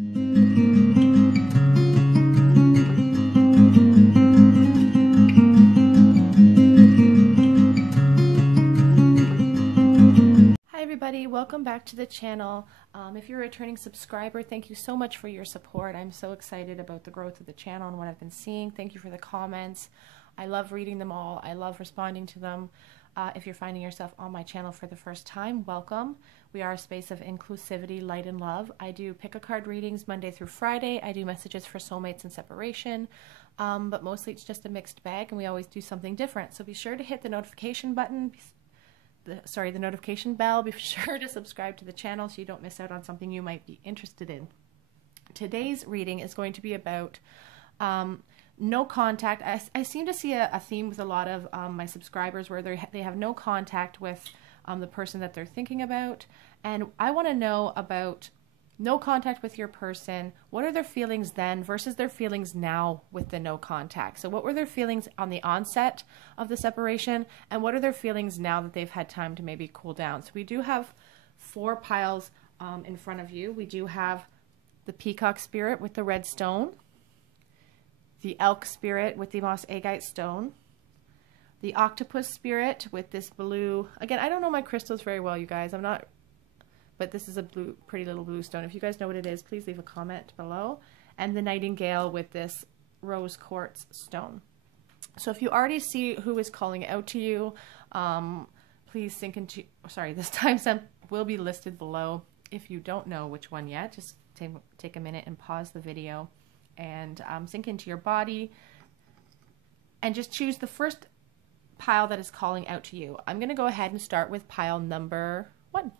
Hi everybody, welcome back to the channel. If you're a returning subscriber, thank you so much for your support. I'm so excited about the growth of the channel and what I've been seeing. Thank you for the comments. I love reading them all. I love responding to them. If you're finding yourself on my channel for the first time, welcome. We are a space of inclusivity, light, and love. I do pick-a-card readings Monday through Friday. I do messages for soulmates and separation, but mostly it's just a mixed bag, and we always do something different. So be sure to hit the notification button. The notification bell. Be sure to subscribe to the channel so you don't miss out on something you might be interested in. Today's reading is going to be about no contact. I seem to see a theme with a lot of my subscribers where they have no contact with the person that they're thinking about, and I want to know about no contact with your person. What are their feelings then versus their feelings now with the no contact? So what were their feelings on the onset of the separation, and what are their feelings now that they've had time to maybe cool down? So we do have 4 piles in front of you. We do have the peacock spirit with the red stone, the elk spirit with the moss agate stone, the octopus spirit with this blue. Again, I don't know my crystals very well, you guys. I'm not, but this is a blue, pretty little blue stone. If you guys know what it is, please leave a comment below. And the nightingale with this rose quartz stone. So if you already see who is calling out to you, please sink into, sorry, this timestamp will be listed below. If you don't know which one yet, just take a minute and pause the video and sink into your body and just choose the first pile that is calling out to you. I'm going to go ahead and start with pile number 1.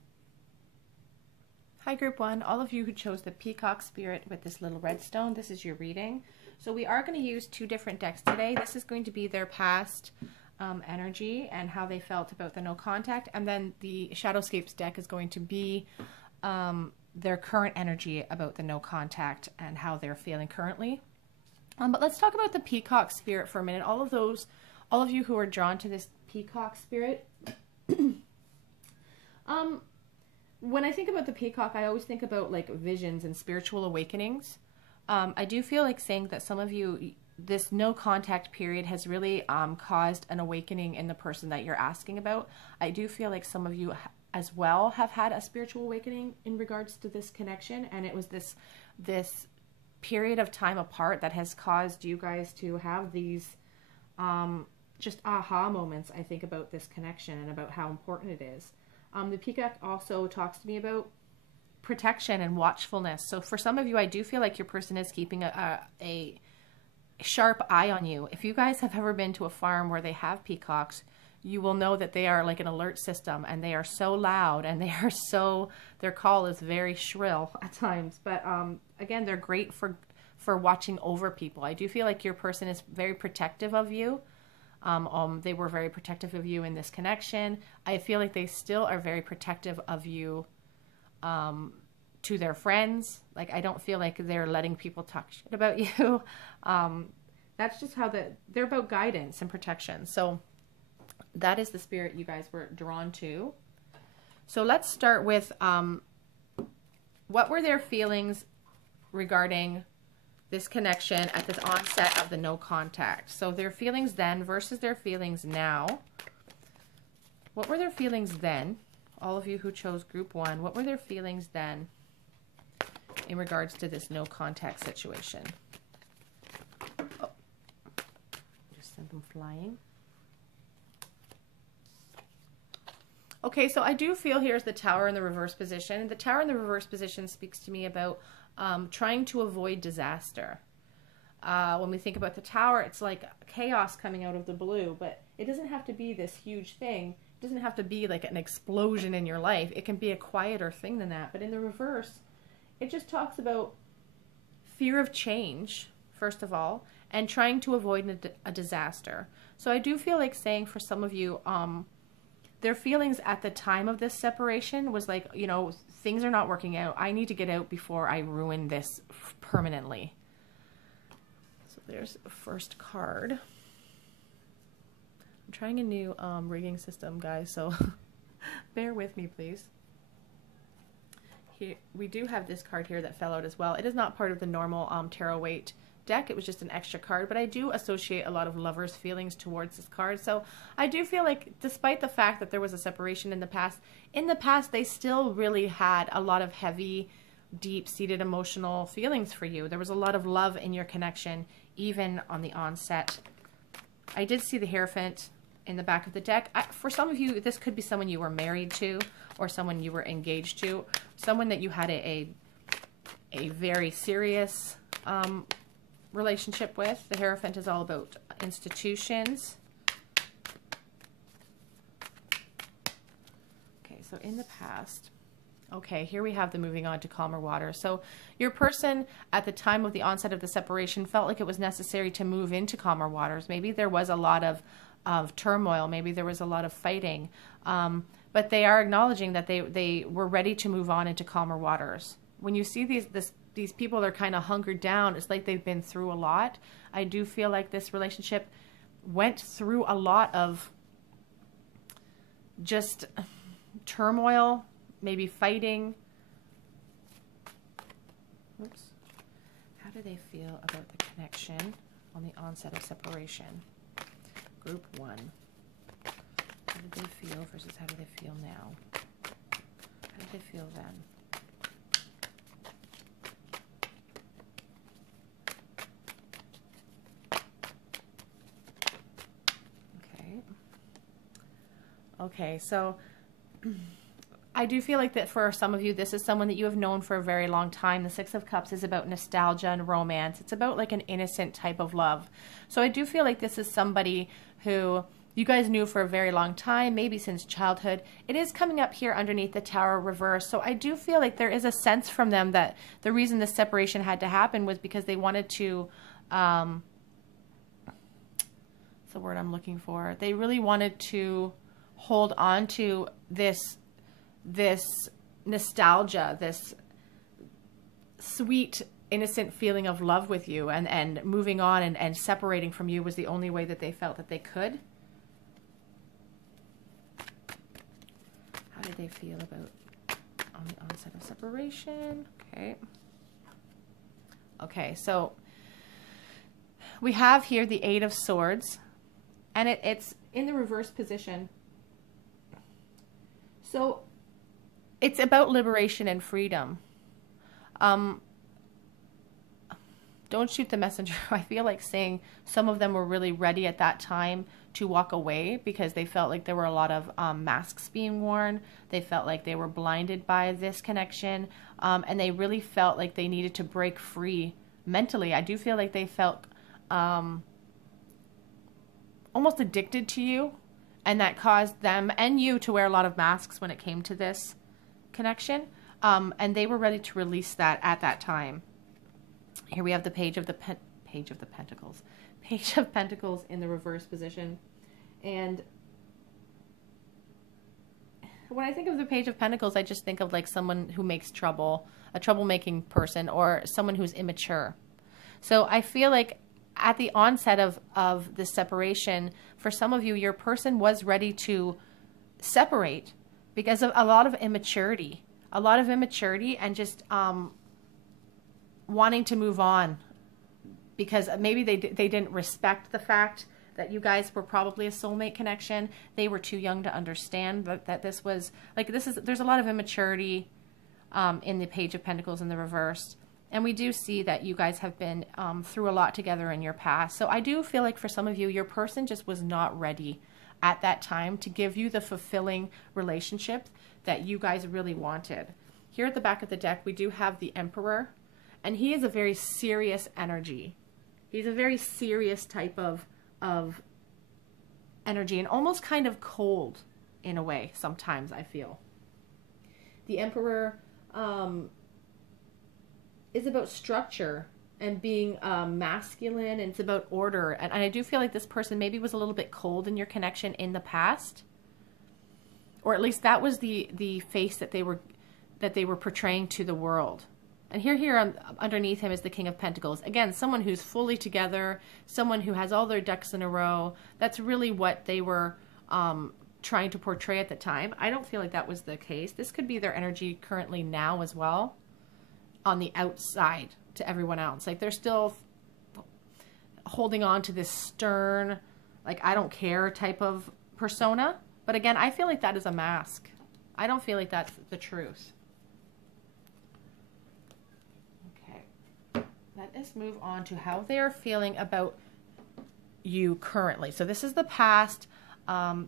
Hi group 1, all of you who chose the peacock spirit with this little red stone, this is your reading. So we are going to use 2 different decks today. This is going to be their past energy and how they felt about the no contact, and then the Shadowscapes deck is going to be their current energy about the no contact and how they're feeling currently. But let's talk about the peacock spirit for a minute. All of you who are drawn to this peacock spirit, when I think about the peacock, I always think about like visions and spiritual awakenings. I do feel like saying that some of you, this no contact period has really caused an awakening in the person that you're asking about. I do feel like some of you as well have had a spiritual awakening in regards to this connection, and it was this period of time apart that has caused you guys to have these just aha moments, I think, about this connection and about how important it is. The peacock also talks to me about protection and watchfulness. So for some of you, I do feel like your person is keeping a sharp eye on you. If you guys have ever been to a farm where they have peacocks, you will know that they are like an alert system, and they are so loud, and they are so, their call is very shrill at times. But again, they're great for watching over people. I do feel like your person is very protective of you. They were very protective of you in this connection. I feel like they still are very protective of you to their friends. Like, I don't feel like they're letting people talk shit about you. That's just how they're about guidance and protection. So that is the spirit you guys were drawn to. So let's start with what were their feelings regarding this connection at this onset of the no contact. So their feelings then versus their feelings now. What were their feelings then? All of you who chose group 1, what were their feelings then in regards to this no contact situation? Oh, just sent them flying. Okay, so I do feel here's the Tower in the reverse position. The Tower in the reverse position speaks to me about trying to avoid disaster. When we think about the Tower, it's like chaos coming out of the blue, but it doesn't have to be this huge thing. It doesn't have to be like an explosion in your life. It can be a quieter thing than that. But in the reverse, it just talks about fear of change, first of all, and trying to avoid a disaster. So I do feel like saying for some of you, their feelings at the time of this separation was like, you know, things are not working out. I need to get out before I ruin this permanently. So there's the first card. I'm trying a new rigging system, guys, so bear with me, please. here we do have this card here that fell out as well. It is not part of the normal tarot weight deck. It was just an extra card, but I do associate a lot of lovers' feelings towards this card. So I do feel like, despite the fact that there was a separation in the past, they still really had a lot of heavy, deep-seated emotional feelings for you. There was a lot of love in your connection, even on the onset. I did see the Hierophant in the back of the deck. For some of you, this could be someone you were married to, or someone you were engaged to, someone that you had a very serious relationship with. The Hierophant is all about institutions. Okay, so in the past, okay, here we have the moving on to calmer waters. So your person at the time of the onset of the separation felt like it was necessary to move into calmer waters. Maybe there was a lot of turmoil. Maybe there was a lot of fighting. But they are acknowledging that they were ready to move on into calmer waters. When you see these people are kind of hunkered down, it's like they've been through a lot. I do feel like this relationship went through a lot of just turmoil, maybe fighting. Oops. How do they feel about the connection on the onset of separation? Group 1. How did they feel versus how do they feel now? How did they feel then? Okay. Okay, so I do feel like that for some of you, this is someone that you have known for a very long time. The Six of Cups is about nostalgia and romance. It's about like an innocent type of love. So I do feel like this is somebody who you guys knew for a very long time, maybe since childhood. It is coming up here underneath the Tower reverse. So I do feel like there is a sense from them that the reason this separation had to happen was because they wanted to, what's the word I'm looking for? They really wanted to hold on to this nostalgia, this sweet, innocent feeling of love with you, and moving on and separating from you was the only way that they felt that they could. How did they feel about on the onset of separation? Okay. Okay, so we have here the Eight of Swords, and it's in the reverse position. So it's about liberation and freedom. Don't shoot the messenger. I feel like saying some of them were really ready at that time to walk away because they felt like there were a lot of masks being worn. They felt like they were blinded by this connection, and they really felt like they needed to break free mentally. I do feel like they felt almost addicted to you, and that caused them and you to wear a lot of masks when it came to this connection, and they were ready to release that at that time. Here we have the Page of Pentacles in the reverse position. And when I think of the Page of Pentacles, I just think of like someone who makes trouble, a troublemaking person, or someone who's immature. So I feel like at the onset of this separation, for some of you, your person was ready to separate because of a lot of immaturity and just wanting to move on because maybe they didn't respect the fact that you guys were probably a soulmate connection. They were too young to understand that this was like, there's a lot of immaturity in the Page of Pentacles in the reverse. And we do see that you guys have been through a lot together in your past. So I do feel like for some of you, your person just was not ready at that time to give you the fulfilling relationship that you guys really wanted. Here at the back of the deck, we do have the Emperor, and he is a very serious energy. He's a very serious type of energy, and almost kind of cold in a way sometimes, I feel. The Emperor is about structure and being masculine, and it's about order. And I do feel like this person maybe was a little bit cold in your connection in the past, or at least that was the face that they were portraying to the world. And here underneath him is the King of Pentacles. Again, someone who's fully together, someone who has all their ducks in a row. That's really what they were trying to portray at the time. I don't feel like that was the case. This could be their energy currently now as well, on the outside to everyone else. Like they're still holding on to this stern, like I don't care type of persona. But again, I feel like that is a mask. I don't feel like that's the truth. Okay. Let us move on to how they are feeling about you currently. So this is the past.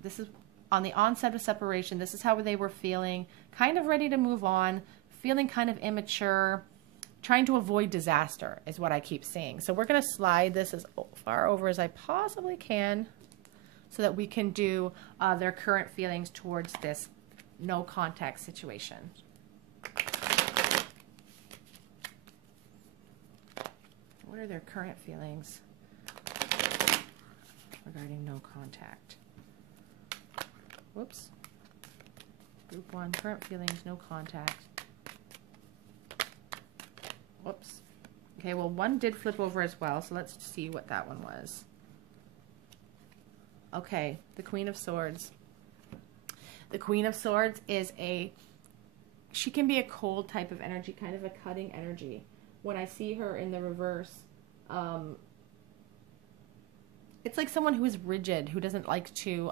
This is on the onset of separation. This is how they were feeling, kind of ready to move on, feeling kind of immature, trying to avoid disaster is what I keep seeing. So we're going to slide this as far over as I possibly can so that we can do their current feelings towards this no contact situation. What are their current feelings regarding no contact? Whoops. Group 1, current feelings, no contact. Whoops. Okay, well, 1 did flip over as well, so let's see what that one was. Okay, the Queen of Swords. The Queen of Swords is she can be a cold type of energy, kind of a cutting energy. When I see her in the reverse, it's like someone who is rigid, who doesn't like to,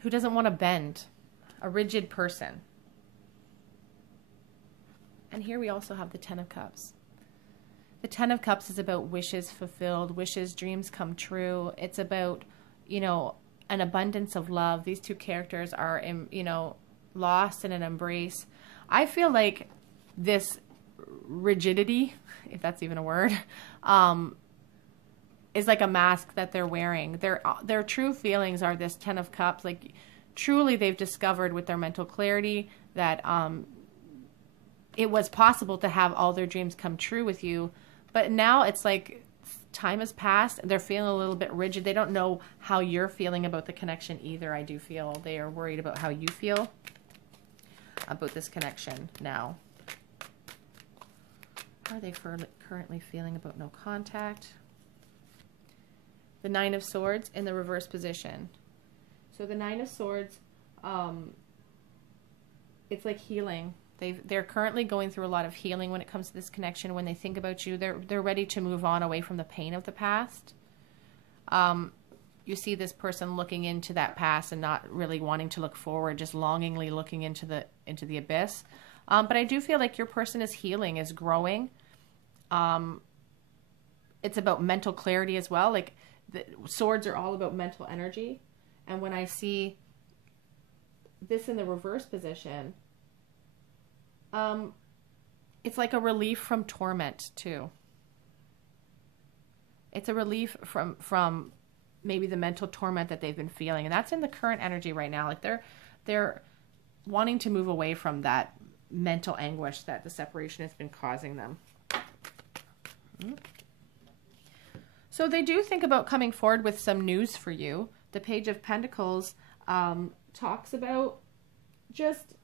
who doesn't want to bend. A rigid person. And here we also have the Ten of Cups. The Ten of Cups is about wishes fulfilled, wishes, dreams come true. It's about, you know, an abundance of love. These two characters are, you know, lost in an embrace. I feel like this rigidity, if that's even a word, is like a mask that they're wearing. Their true feelings are this Ten of Cups. Like, truly they've discovered with their mental clarity that it was possible to have all their dreams come true with you. But now it's like time has passed. They're feeling a little bit rigid. They don't know how you're feeling about the connection either. I do feel they are worried about how you feel about this connection now. How are they currently feeling about no contact? The Nine of Swords in the reverse position. So the Nine of Swords, it's like healing. They're currently going through a lot of healing when it comes to this connection. When they think about you, they're ready to move on away from the pain of the past. You see this person looking into that past and not really wanting to look forward, just longingly looking into the abyss. But I do feel like your person is healing, is growing. It's about mental clarity as well. Like the swords are all about mental energy. And when I see this in the reverse position, it's like a relief from torment too. It's a relief from maybe the mental torment that they've been feeling. And that's in the current energy right now. Like they're wanting to move away from that mental anguish that the separation has been causing them. So they do think about coming forward with some news for you. The Page of Pentacles talks about just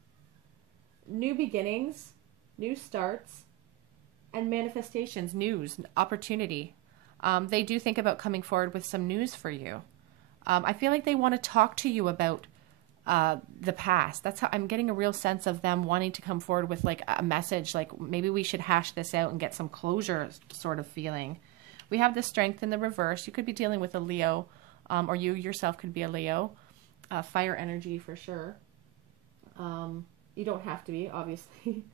new beginnings, new starts, and manifestations, news, opportunity. They do think about coming forward with some news for you. I feel like they want to talk to you about the past. That's how I'm getting a real sense of them wanting to come forward with like a message, like maybe we should hash this out and get some closure sort of feeling. We have the Strength in the reverse. You could be dealing with a Leo, or you yourself could be a Leo. Fire energy for sure. You don't have to be, obviously.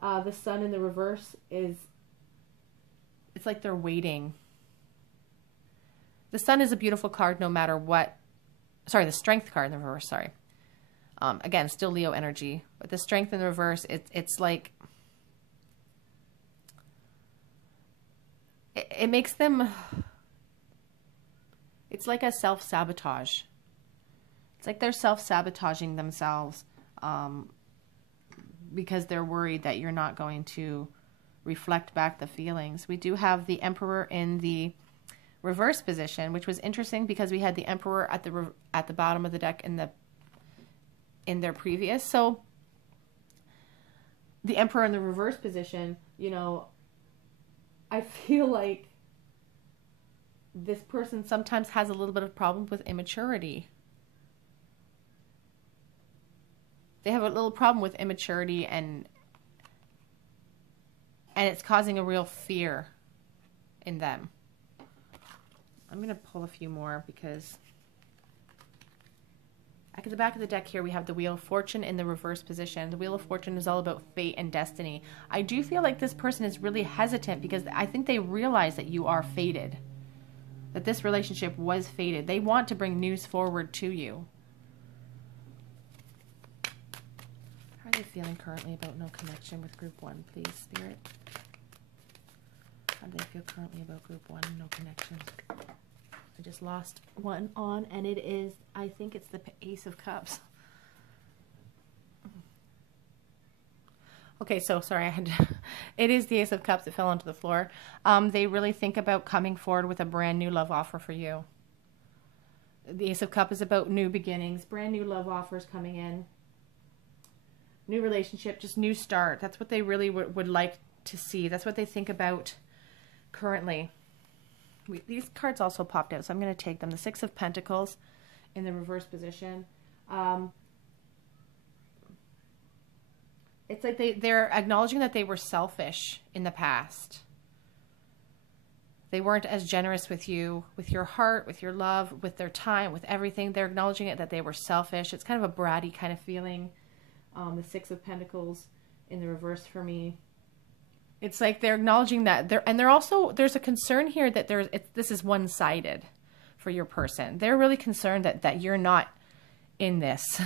The Sun in the reverse it's like they're waiting. The Sun is a beautiful card no matter what. Sorry, the Strength card in the reverse, sorry. Again, still Leo energy. But the Strength in the reverse, it's like... It makes them... It's like a self-sabotage. It's like they're self-sabotaging themselves because they're worried that you're not going to reflect back the feelings. We do have the Emperor in the reverse position, which was interesting because we had the Emperor at the bottom of the deck in their previous. So the Emperor in the reverse position, you know, I feel like this person sometimes has a little bit of problem with immaturity. They have a little problem with immaturity, and it's causing a real fear in them. I'm going to pull a few more because at the back of the deck here we have the Wheel of Fortune in the reverse position. The Wheel of Fortune is all about fate and destiny. I do feel like this person is really hesitant because I think they realize that you are fated, that this relationship was fated. They want to bring news forward to you. How are they feeling currently about no connection with Group 1, please, Spirit? How do they feel currently about Group 1, no connection? I just lost one on, and it is, I think it's the Ace of Cups. Okay, so sorry, it is the Ace of Cups that fell onto the floor. They really think about coming forward with a brand new love offer for you. The Ace of Cups is about new beginnings, brand new love offers coming in. New relationship, just new start. That's what they really would like to see. That's what they think about currently. These cards also popped out, so I'm going to take them. The Six of Pentacles in the reverse position. It's like they're acknowledging that they were selfish in the past. They weren't as generous with you, with your heart, with your love, with their time, with everything. They're acknowledging it, that they were selfish. It's kind of a bratty kind of feeling. The Six of Pentacles in the reverse for me. It's like they're acknowledging that they're also, there's a concern here that this is one-sided for your person. They're really concerned that you're not in this.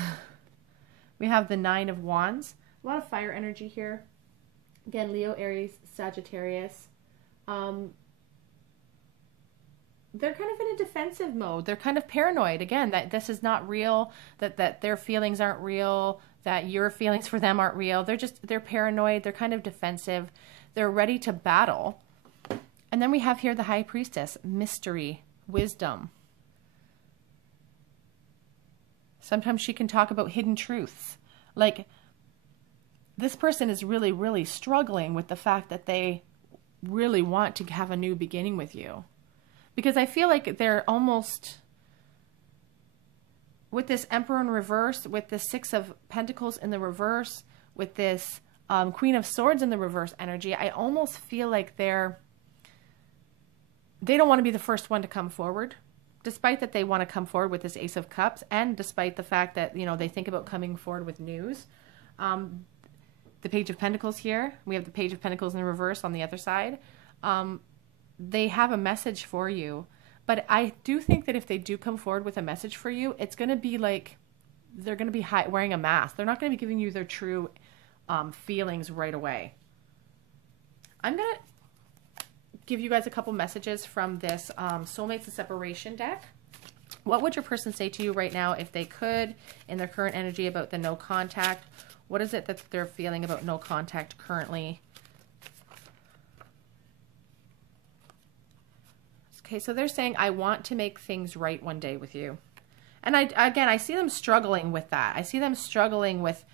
We have the Nine of Wands, a lot of fire energy here. Again, Leo, Aries, Sagittarius. They're kind of in a defensive mode. They're kind of paranoid, again, that this is not real, that their feelings aren't real, that your feelings for them aren't real. They're paranoid. They're kind of defensive. They're ready to battle. And then we have here the High Priestess, mystery, wisdom. Sometimes she can talk about hidden truths. Like, this person is really, really struggling with the fact that they really want to have a new beginning with you. Because I feel like they're almost, with this Emperor in reverse, with the Six of Pentacles in the reverse, with this Queen of Swords in the reverse energy, I almost feel like they don't want to be the first one to come forward, despite that they want to come forward with this Ace of Cups, and despite the fact that, you know, they think about coming forward with news. The Page of Pentacles here, we have the Page of Pentacles in the reverse on the other side. They have a message for you, but I do think that if they do come forward with a message for you, it's going to be like they're going to be wearing a mask. They're not going to be giving you their true feelings right away. I'm going to give you guys a couple messages from this Soulmates and Separation deck. What would your person say to you right now if they could, in their current energy, about the no contact? What is it that they're feeling about no contact currently? Okay, so they're saying, I want to make things right one day with you. And I see them struggling with that. I see them struggling with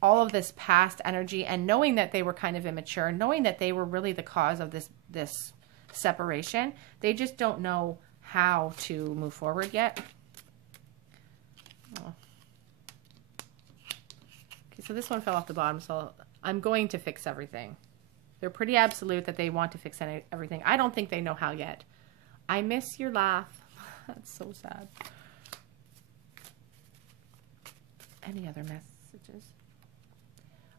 all of this past energy, and knowing that they were kind of immature, knowing that they were really the cause of this separation. They just don't know how to move forward yet. Oh. Okay, so this one fell off the bottom, so I'm going to fix everything. They're pretty absolute that they want to fix everything. I don't think they know how yet. I miss your laugh. That's so sad. Any other messages?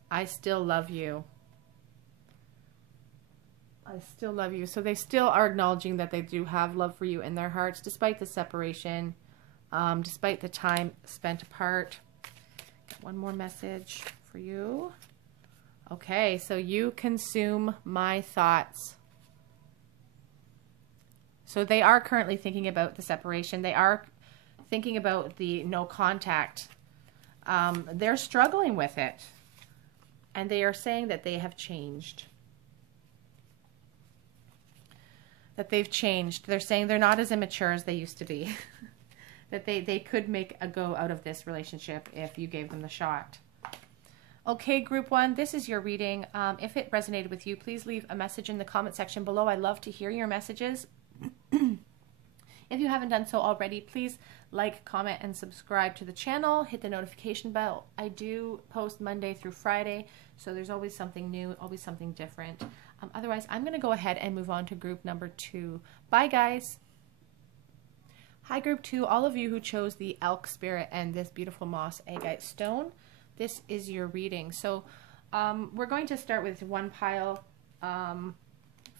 I still love you. I still love you. So they still are acknowledging that they do have love for you in their hearts, despite the separation, despite the time spent apart. Got one more message for you. Okay, so you consume my thoughts. So they are currently thinking about the separation. They are thinking about the no contact. They're struggling with it. And they are saying that they have changed. That they've changed. They're saying they're not as immature as they used to be. That they could make a go out of this relationship if you gave them the shot. Okay, Group 1, this is your reading. If it resonated with you, please leave a message in the comment section below. I love to hear your messages. If you haven't done so already, please like, comment, and subscribe to the channel. Hit the notification bell. I do post Monday through Friday, so there's always something new, always something different. Otherwise, I'm going to go ahead and move on to group number 2. Bye, guys. Hi, group 2. All of you who chose the elk spirit and this beautiful moss agate stone, this is your reading. So we're going to start with one pile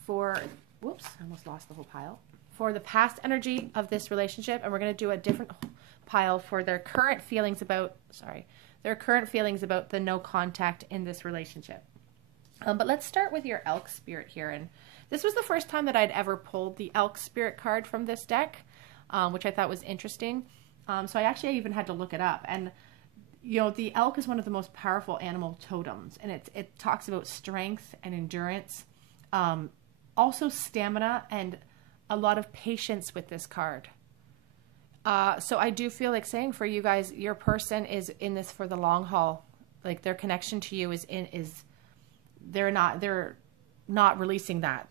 for, whoops, I almost lost the whole pile. For the past energy of this relationship, and we're going to do a different pile for their current feelings about, the no contact in this relationship. But let's start with your elk spirit here. And this was the first time that I'd ever pulled the elk spirit card from this deck, which I thought was interesting. So I even had to look it up. And, you know, the elk is one of the most powerful animal totems, and it talks about strength and endurance, also stamina and a lot of patience with this card. So I do feel like saying for you guys, your person is in this for the long haul. Like their connection to you they're not releasing that.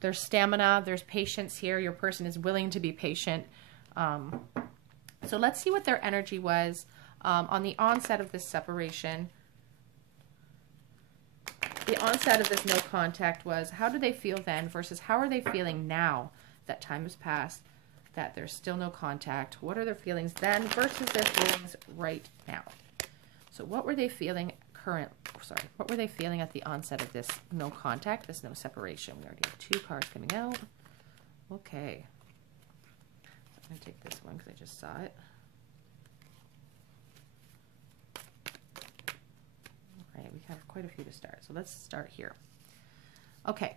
There's stamina, there's patience here. Your person is willing to be patient. So let's see what their energy was on the onset of this separation. The onset of this no contact was, how do they feel then versus how are they feeling now that time has passed, that there's still no contact? What are their feelings then versus their feelings right now? So what were they feeling what were they feeling at the onset of this no contact, this no separation? We already have 2 cards coming out. Okay. I'm going to take this one because I just saw it. All right, we have quite a few to start. So let's start here. Okay.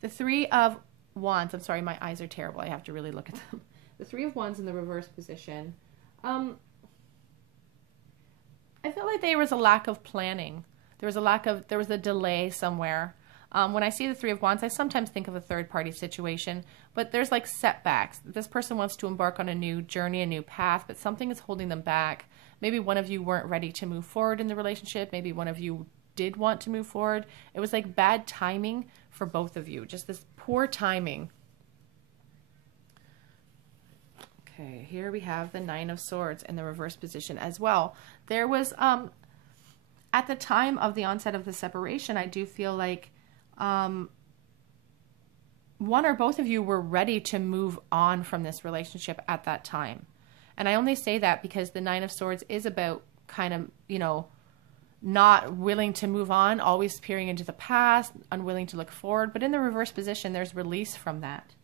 The 3 of Wands. I'm sorry, my eyes are terrible. I have to really look at them. The 3 of Wands in the reverse position. I feel like there was a lack of planning. There was a delay somewhere. When I see the 3 of Wands, I sometimes think of a third-party situation, but there's like setbacks. This person wants to embark on a new journey, a new path, but something is holding them back. Maybe one of you weren't ready to move forward in the relationship. Maybe one of you did want to move forward. It was like bad timing for both of you, just this poor timing. Okay, here we have the 9 of Swords in the reverse position as well. There was, at the time of the onset of the separation, I do feel like one or both of you were ready to move on from this relationship at that time. And I only say that because the 9 of Swords is about kind of, you know, not willing to move on, always peering into the past, unwilling to look forward. But in the reverse position, there's release from that.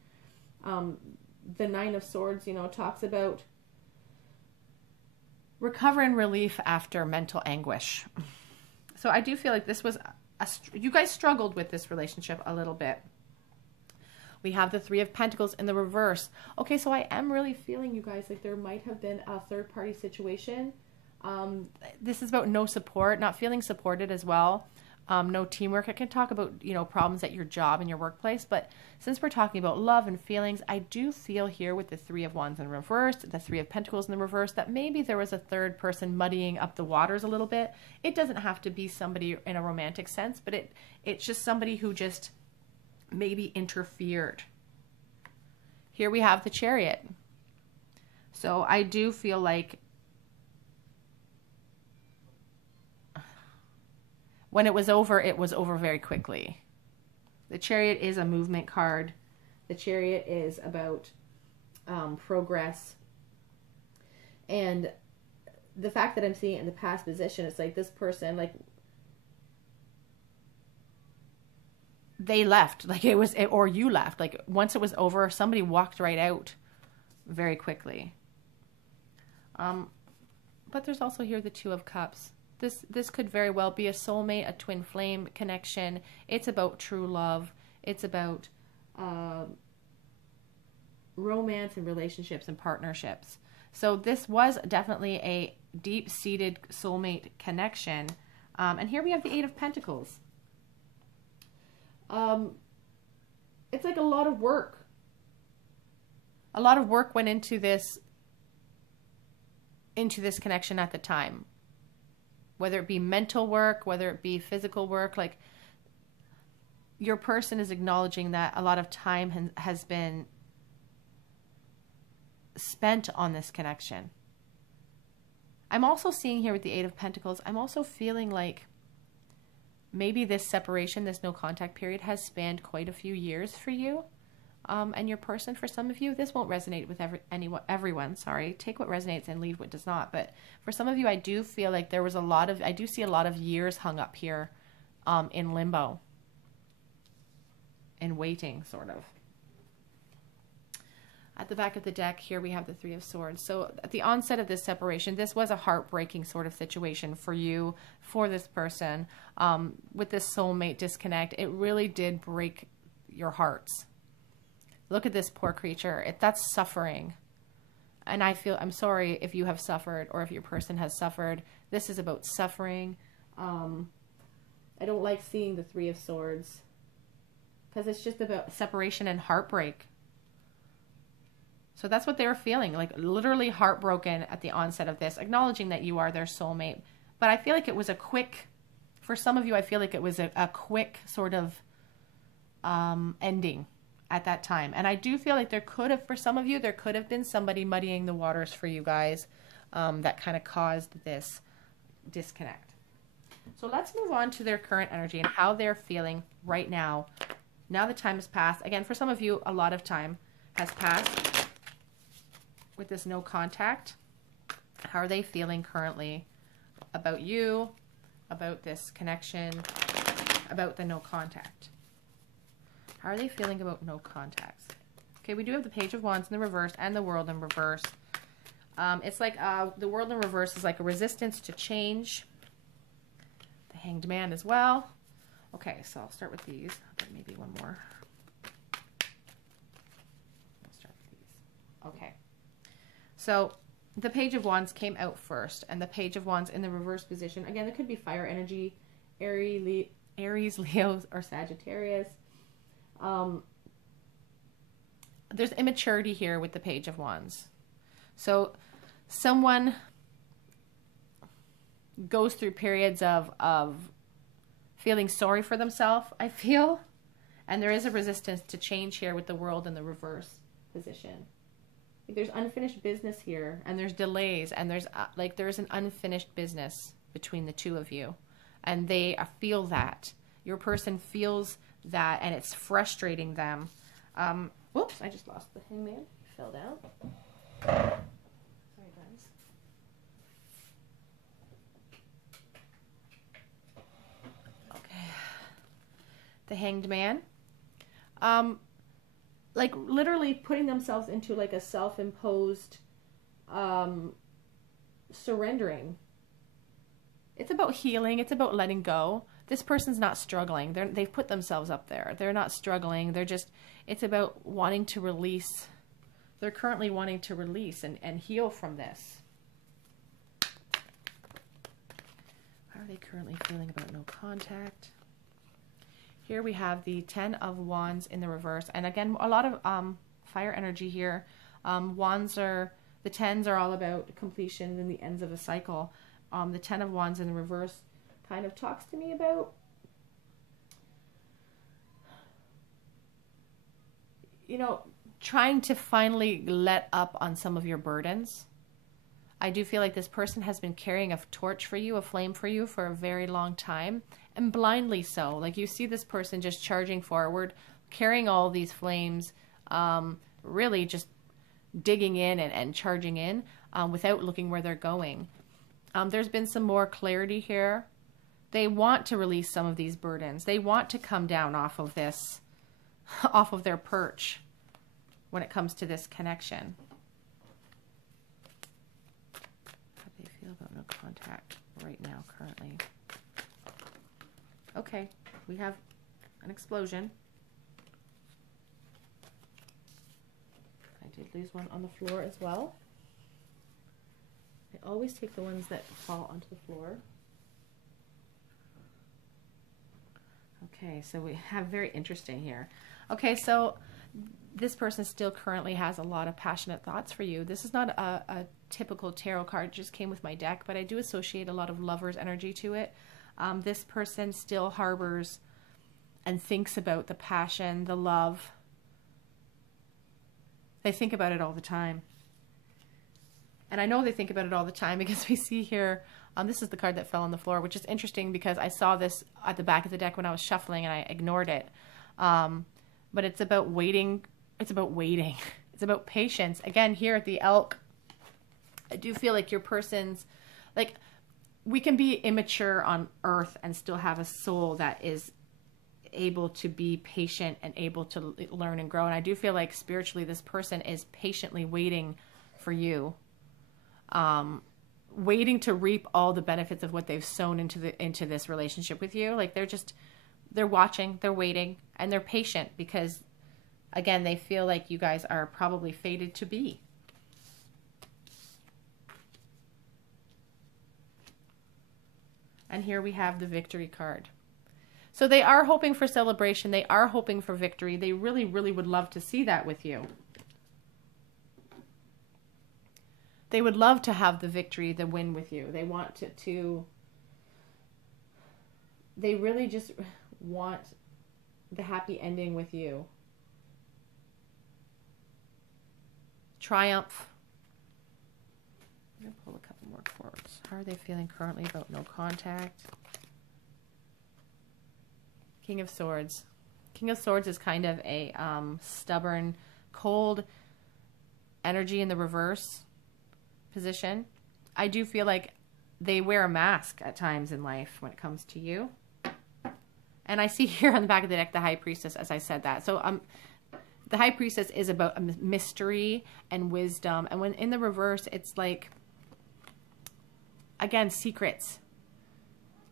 The 9 of Swords, you know, talks about recover and relief after mental anguish. So I do feel like this was, you guys struggled with this relationship a little bit. We have the 3 of Pentacles in the reverse. Okay, so I am really feeling, you guys, like there might have been a third-party situation. This is about no support, not feeling supported as well. No teamwork. I can talk about, you know, problems at your job and your workplace, but since we're talking about love and feelings, I do feel here with the 3 of Wands in reverse, the 3 of Pentacles in the reverse, that maybe there was a third person muddying up the waters a little bit. It doesn't have to be somebody in a romantic sense, but it's just somebody who just maybe interfered. Here we have the Chariot. So I do feel like when it was over very quickly. The Chariot is a movement card. The Chariot is about progress. And the fact that I'm seeing it in the past position, it's like this person, like, they left. Like or you left. Like once it was over, somebody walked right out very quickly. But there's also here the 2 of Cups. This could very well be a soulmate, a twin flame connection. It's about true love. It's about romance and relationships and partnerships. So this was definitely a deep-seated soulmate connection. And here we have the 8 of Pentacles. It's like a lot of work. A lot of work went into this connection at the time. Whether it be mental work, whether it be physical work, like your person is acknowledging that a lot of time has been spent on this connection. I'm also seeing here with the Eight of Pentacles, I'm also feeling like maybe this separation, this no contact period has spanned quite a few years for you and your person. For some of you, this won't resonate with everyone. Sorry, take what resonates and leave what does not. But for some of you, I do feel like there was I do see a lot of years hung up here in limbo, in waiting, sort of. At the back of the deck here, we have the Three of Swords. So at the onset of this separation, this was a heartbreaking sort of situation for you, for this person. With this soulmate disconnect, it really did break your hearts. Look at this poor creature. That's suffering. And I'm sorry if you have suffered or if your person has suffered. This is about suffering. I don't like seeing the Three of Swords because it's just about separation and heartbreak. So that's what they were feeling, like literally heartbroken at the onset of this, acknowledging that you are their soulmate. But I feel like it was a quick, for some of you, I feel like it was a quick sort of ending at that time. And I do feel like there could have, for some of you, there could have been somebody muddying the waters for you guys that kind of caused this disconnect. So let's move on to their current energy and how they're feeling right now. Now the time has passed. Again, for some of you, a lot of time has passed with this no contact. How are they feeling currently about you, about this connection, about the no contact? How are they feeling about no contacts? Okay, we do have the Page of Wands in the reverse and the World in reverse. It's like the World in reverse is like a resistance to change. The Hanged Man as well. Okay, so I'll start with these. Maybe one more. I'll start with these. Okay. So the Page of Wands came out first, and the Page of Wands in the reverse position. Again, it could be fire energy, Aries, Leo, or Sagittarius. There's immaturity here with the Page of Wands. So someone goes through periods of feeling sorry for themselves, I feel. And there is a resistance to change here with the World in the reverse position. There's unfinished business here, and there's delays, and there's an unfinished business between the two of you, and they feel that. Your person feels that, and it's frustrating them. Whoops, I just lost the Hangman. He fell down. Sorry, guys. Okay. The Hanged Man. Like literally putting themselves into like a self-imposed surrendering. It's about healing. It's about letting go. This person's not struggling. They've put themselves up there. They're not struggling. It's about wanting to release. They're currently wanting to release and heal from this. How are they currently feeling about no contact? Here we have the Ten of Wands in the reverse. And again, a lot of fire energy here. The tens are all about completion and the ends of a cycle. The Ten of Wands in the reverse kind of talks to me about, trying to finally let up on some of your burdens. I do feel like this person has been carrying a torch for you, a flame for you for a very long time, and blindly so. Like you see this person just charging forward, carrying all these flames, really just digging in and charging in without looking where they're going. There's been some more clarity here. They want to release some of these burdens. They want to come down off of this, off of their perch when it comes to this connection. How do they feel about no contact right now, currently? Okay, we have an explosion. I did lose one on the floor as well. I always take the ones that fall onto the floor. Okay, so we have very interesting here. Okay, so this person still currently has a lot of passionate thoughts for you. This is not a typical tarot card, it just came with my deck, but I do associate a lot of lover's energy to it. This person still harbors and thinks about the passion, the love. They think about it all the time. And I know they think about it all the time because we see here, this is the card that fell on the floor, which is interesting because I saw this at the back of the deck when I was shuffling and I ignored it. But it's about waiting. It's about waiting. It's about patience. Again, here at the Elk, I do feel like your person's, like, we can be immature on earth and still have a soul that is able to be patient and able to learn and grow. And I do feel like spiritually this person is patiently waiting for you, waiting to reap all the benefits of what they've sown into this relationship with you. Like they're watching, they're waiting, and they're patient because, again, they feel like you guys are probably fated to be. And here we have the Victory card. So they are hoping for celebration. They are hoping for victory. They really, really would love to see that with you. They would love to have the victory, the win with you. They want they really just want the happy ending with you. Triumph. I'm going to pull a couple more cards. How are they feeling currently about no contact? King of Swords. King of Swords is kind of a stubborn, cold energy in the reverse position. I do feel like they wear a mask at times in life when it comes to you. And I see here on the back of the deck the High Priestess, as I said that. So the High Priestess is about a mystery and wisdom. And when in the reverse, it's like, again, secrets.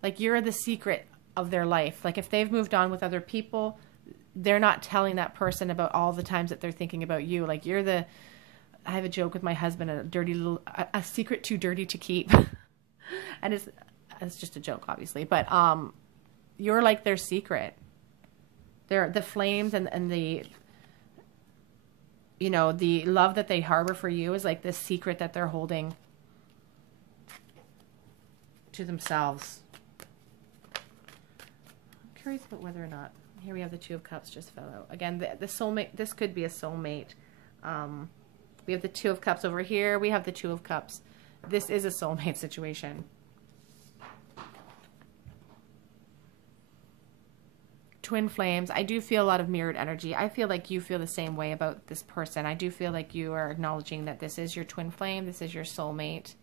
Like you're the secret of their life. Like if they've moved on with other people, they're not telling that person about all the times that they're thinking about you. Like you're the, I have a joke with my husband, a secret too dirty to keep. And it's just a joke, obviously. But you're like their secret. They're the flames and the, you know, the love that they harbor for you is like this secret that they're holding to themselves. I'm curious about whether or not, here we have the Two of Cups just fell out. Again, the soulmate, this could be a soulmate. We have the Two of Cups over here. We have the Two of Cups. This is a soulmate situation. Twin flames. I do feel a lot of mirrored energy. I feel like you feel the same way about this person. I do feel like you are acknowledging that this is your twin flame. This is your soulmate.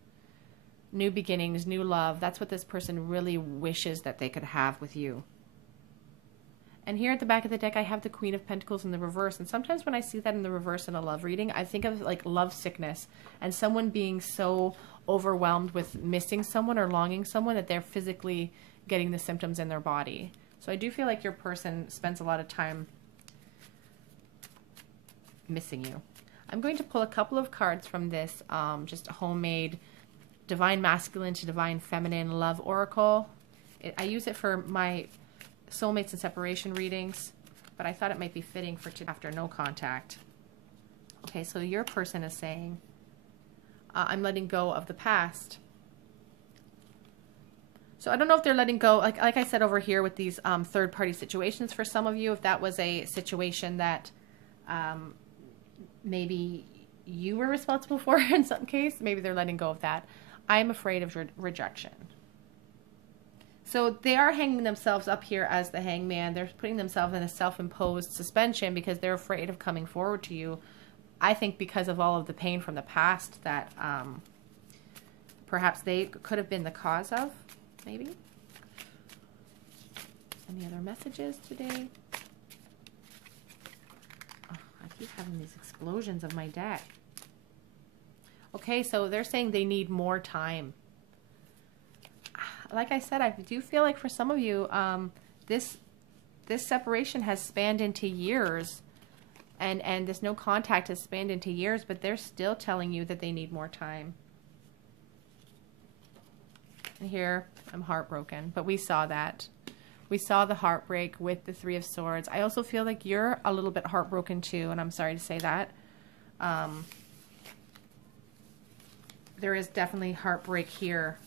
New beginnings, new love. That's what this person really wishes that they could have with you. And here at the back of the deck, I have the Queen of Pentacles in the reverse. And sometimes when I see that in the reverse in a love reading, I think of like love sickness and someone being so overwhelmed with missing someone or longing someone that they're physically getting the symptoms in their body. So I do feel like your person spends a lot of time missing you. I'm going to pull a couple of cards from this just homemade Divine Masculine to Divine Feminine Love Oracle. I use it for my soulmates and separation readings, but I thought it might be fitting for after no contact. Okay, so your person is saying, I'm letting go of the past. So I don't know if they're letting go, like I said over here with these third-party situations for some of you, if that was a situation that maybe you were responsible for in some case, maybe they're letting go of that. I'm afraid of rejection. So they are hanging themselves up here as the hangman. They're putting themselves in a self-imposed suspension because they're afraid of coming forward to you. I think because of all of the pain from the past that perhaps they could have been the cause of, maybe. Any other messages today? Oh, I keep having these explosions of my deck. Okay, so they're saying they need more time. Like I said, I do feel like for some of you, this separation has spanned into years, and this no contact has spanned into years, but they're still telling you that they need more time. And here, I'm heartbroken, but we saw that. We saw the heartbreak with the Three of Swords. I also feel like you're a little bit heartbroken too, and I'm sorry to say that. There is definitely heartbreak here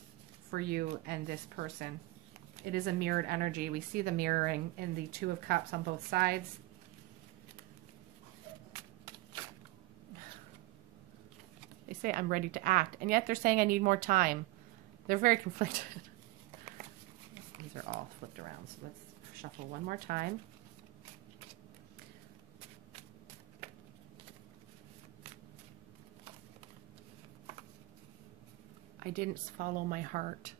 for you and this person. It is a mirrored energy. We see the mirroring in the Two of Cups on both sides. say, I'm ready to act. And yet they're saying I need more time. They're very conflicted. These are all flipped around. So let's shuffle one more time. I didn't follow my heart.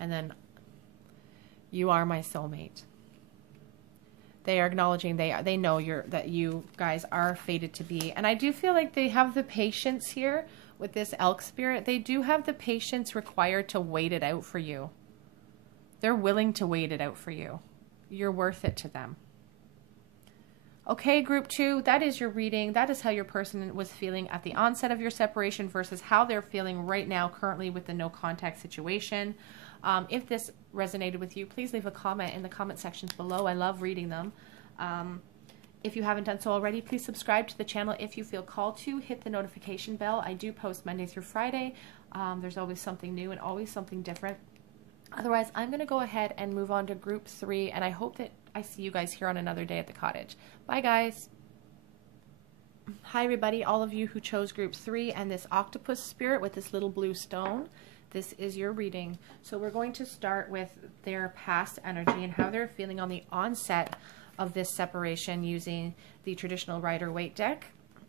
And then, you are my soulmate. They are acknowledging they know that you guys are fated to be. And I do feel like they have the patience here with this elk spirit. They do have the patience required to wait it out for you. They're willing to wait it out for you. You're worth it to them. Okay, group 2, that is your reading. That is how your person was feeling at the onset of your separation versus how they're feeling right now currently with the no contact situation. If this resonated with you, please leave a comment in the comment sections below. I love reading them. If you haven't done so already, please subscribe to the channel if you feel called to. Hit the notification bell. I do post Monday through Friday. There's always something new and always something different. Otherwise, I'm going to go ahead and move on to group 3, and I hope that I see you guys here on another day at the cottage. Bye, guys. Hi, everybody, all of you who chose group 3 and this octopus spirit with this little blue stone. This is your reading. So we're going to start with their past energy and how they're feeling on the onset of this separation using the traditional Rider-Waite deck.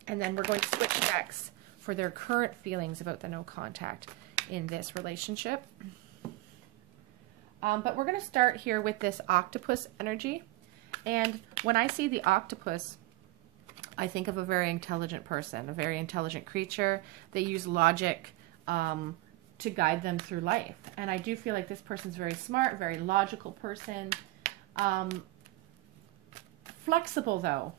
And then we're going to switch decks for their current feelings about the no contact in this relationship. But we're going to start here with this octopus energy. And when I see the octopus, I think of a very intelligent person, a very intelligent creature. They use logic to guide them through life. And I do feel like this person's very smart, very logical person. Flexible, though.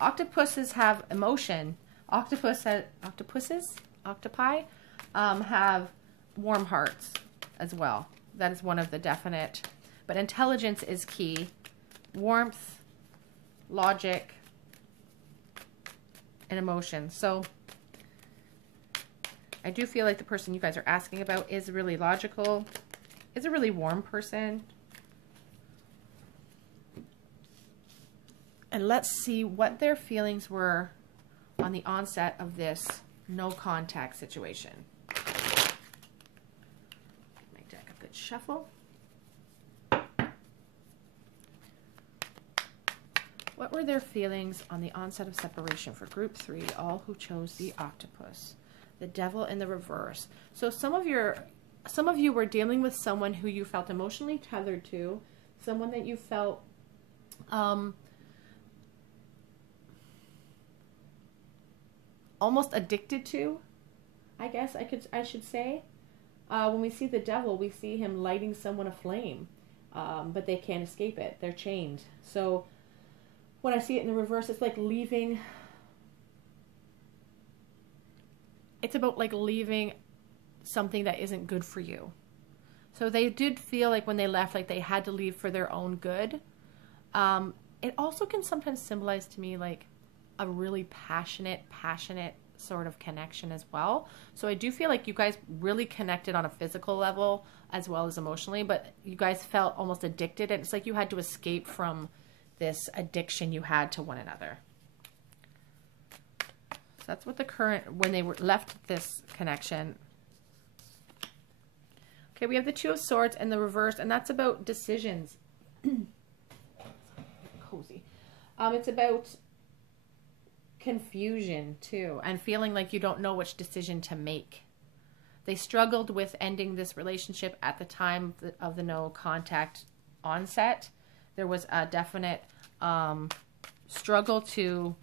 Octopuses have emotion. Octopi have warm hearts as well. That is one of the definite. But intelligence is key. Warmth, logic, and emotion. So I do feel like the person you guys are asking about is really logical, is a really warm person. And let's see what their feelings were on the onset of this no contact situation. Make deck a good shuffle. What were their feelings on the onset of separation for group 3, all who chose the octopus? The devil in the reverse. So some of you were dealing with someone who you felt emotionally tethered to, someone that you felt almost addicted to, I guess I should say. When we see the devil, we see him lighting someone aflame, but they can't escape it. They're chained. So when I see it in the reverse, it's like leaving. It's about like leaving something that isn't good for you. So they did feel like when they left, like they had to leave for their own good. It also can sometimes symbolize to me like a really passionate sort of connection as well. So I do feel like you guys really connected on a physical level as well as emotionally, but you guys felt almost addicted. And it's like you had to escape from this addiction you had to one another. So that's what the current, when they were left this connection. Okay, we have the Two of Swords and the reverse, and that's about decisions. Cozy. It's about confusion too, and feeling like you don't know which decision to make. They struggled with ending this relationship at the time of the no contact onset. There was a definite struggle to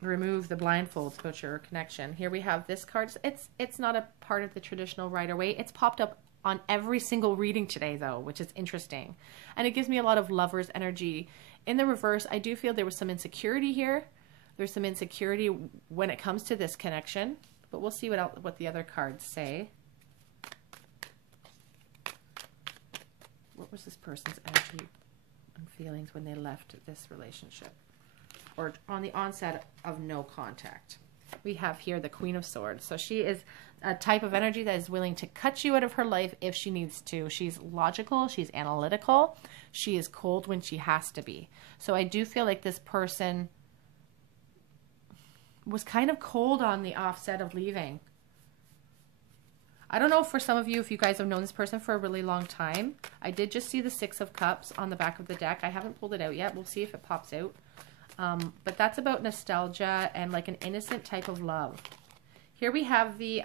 remove the blindfolds about your connection. Here we have this card. It's not a part of the traditional Rider-Waite. It's popped up on every single reading today, though, which is interesting. And it gives me a lot of Lovers energy. In the reverse, I do feel there was some insecurity here. There's some insecurity when it comes to this connection, but we'll see what the other cards say. What was this person's energy and feelings when they left this relationship, or on the onset of no contact? we have here the Queen of Swords. So she is a type of energy that is willing to cut you out of her life if she needs to. She's logical. She's analytical. She is cold when she has to be. So I do feel like this person was kind of cold on the offset of leaving. I don't know for some of you, if you guys have known this person for a really long time. I did just see the Six of Cups on the back of the deck. I haven't pulled it out yet. We'll see if it pops out. But that's about nostalgia and like an innocent type of love. Here we have the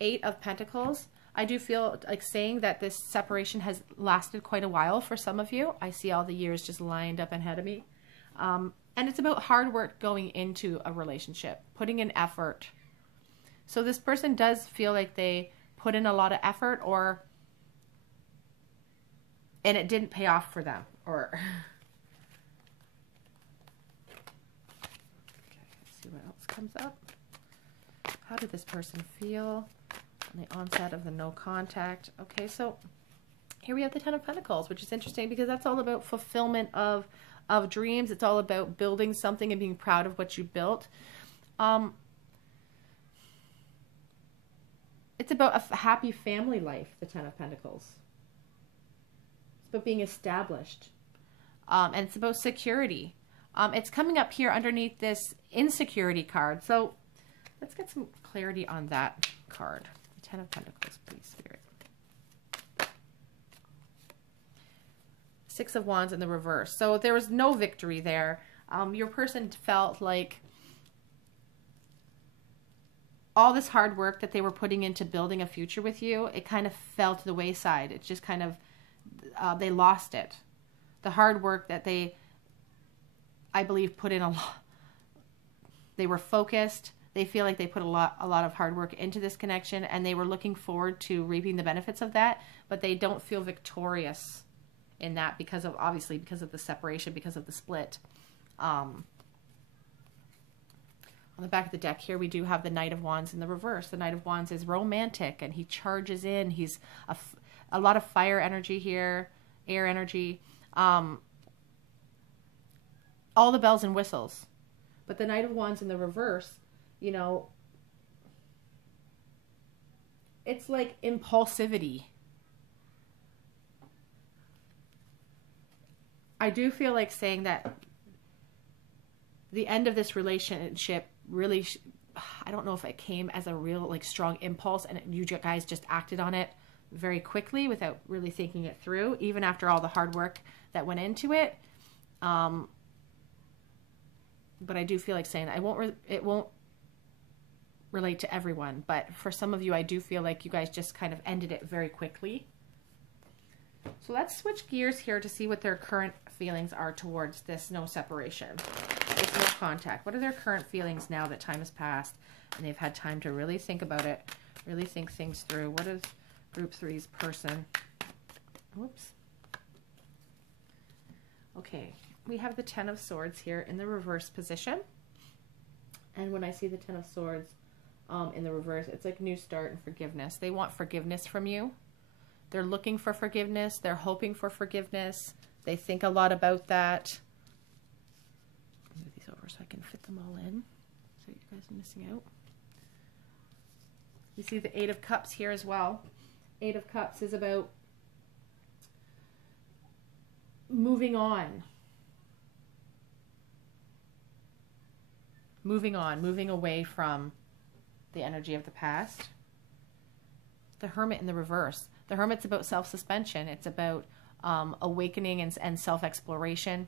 Eight of Pentacles. I do feel like saying that this separation has lasted quite a while for some of you. I see all the years just lined up ahead of me. And it's about hard work going into a relationship, putting in effort. So this person does feel like they put in a lot of effort, and it didn't pay off for them, or okay, let's see what else comes up. How did this person feel on the onset of the no contact? Okay, so here we have the Ten of Pentacles, which is interesting because that's all about fulfillment of dreams. It's all about building something and being proud of what you built. It's about a happy family life, the Ten of Pentacles. It's about being established. And it's about security. It's coming up here underneath this insecurity card. So let's get some clarity on that card. The Ten of Pentacles, please, Spirit. Six of Wands in the reverse. So there was no victory there. Your person felt like all this hard work that they were putting into building a future with you, it kind of fell to the wayside. It just kind of, they lost it. The hard work that they, I believe, put in a lot. They were focused. They feel like they put a lot of hard work into this connection, and they were looking forward to reaping the benefits of that, but they don't feel victorious in that because of, obviously, because of the separation, because of the split. On the back of the deck here, we do have the Knight of Wands in the reverse. The Knight of Wands is romantic, and he charges in. He's a lot of fire energy here, air energy, all the bells and whistles. But the Knight of Wands in the reverse, you know, it's like impulsivity. I do feel like saying that the end of this relationship really, I don't know if it came as a real like strong impulse and you guys just acted on it very quickly without really thinking it through, even after all the hard work that went into it. But I do feel like saying that it won't relate to everyone, but for some of you, I do feel like you guys just kind of ended it very quickly. So let's switch gears here to see what their current feelings are towards this no separation. This no contact. What are their current feelings now that time has passed and they've had time to really think about it, really think things through? What is Group 3's person? Whoops. Okay, we have the Ten of Swords here in the reverse position. And when I see the Ten of Swords in the reverse, it's like new start and forgiveness. They want forgiveness from you. They're looking for forgiveness. They're hoping for forgiveness. They think a lot about that. Move these over so I can fit them all in, so you guys are missing out. You see the Eight of Cups here as well. Eight of Cups is about moving on. Moving away from the energy of the past. The Hermit in the reverse. The Hermit's about self-suspension. It's about awakening and self-exploration.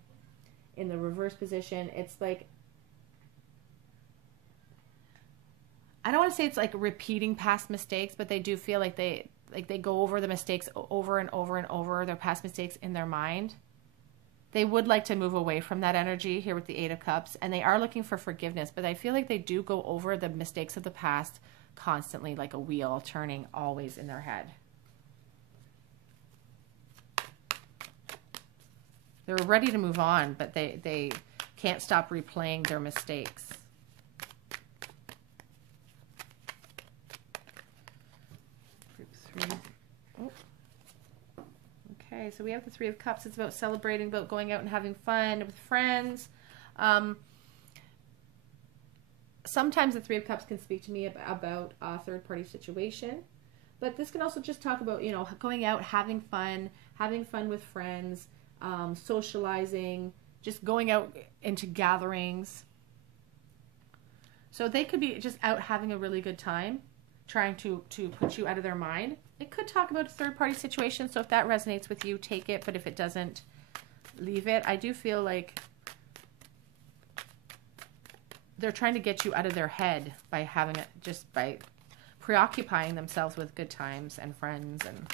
In the reverse position, it's like, I don't want to say it's like repeating past mistakes, but they do feel like they go over the mistakes over and over and over, their past mistakes in their mind. They would like to move away from that energy here with the Eight of Cups, and they are looking for forgiveness, but I feel like they do go over the mistakes of the past constantly, like a wheel turning always in their head. They're ready to move on, but they can't stop replaying their mistakes. Group 3. Oh. Okay, so we have the Three of Cups. It's about celebrating, about going out and having fun with friends. sometimes the Three of Cups can speak to me about a third-party situation. But this can also just talk about, you know, going out, having fun with friends, socializing, just going out into gatherings. So they could be just out having a really good time, trying to put you out of their mind. It could talk about a third-party situation, so if that resonates with you, take it. But if it doesn't, leave it. I do feel like they're trying to get you out of their head by having it, just by preoccupying themselves with good times and friends. And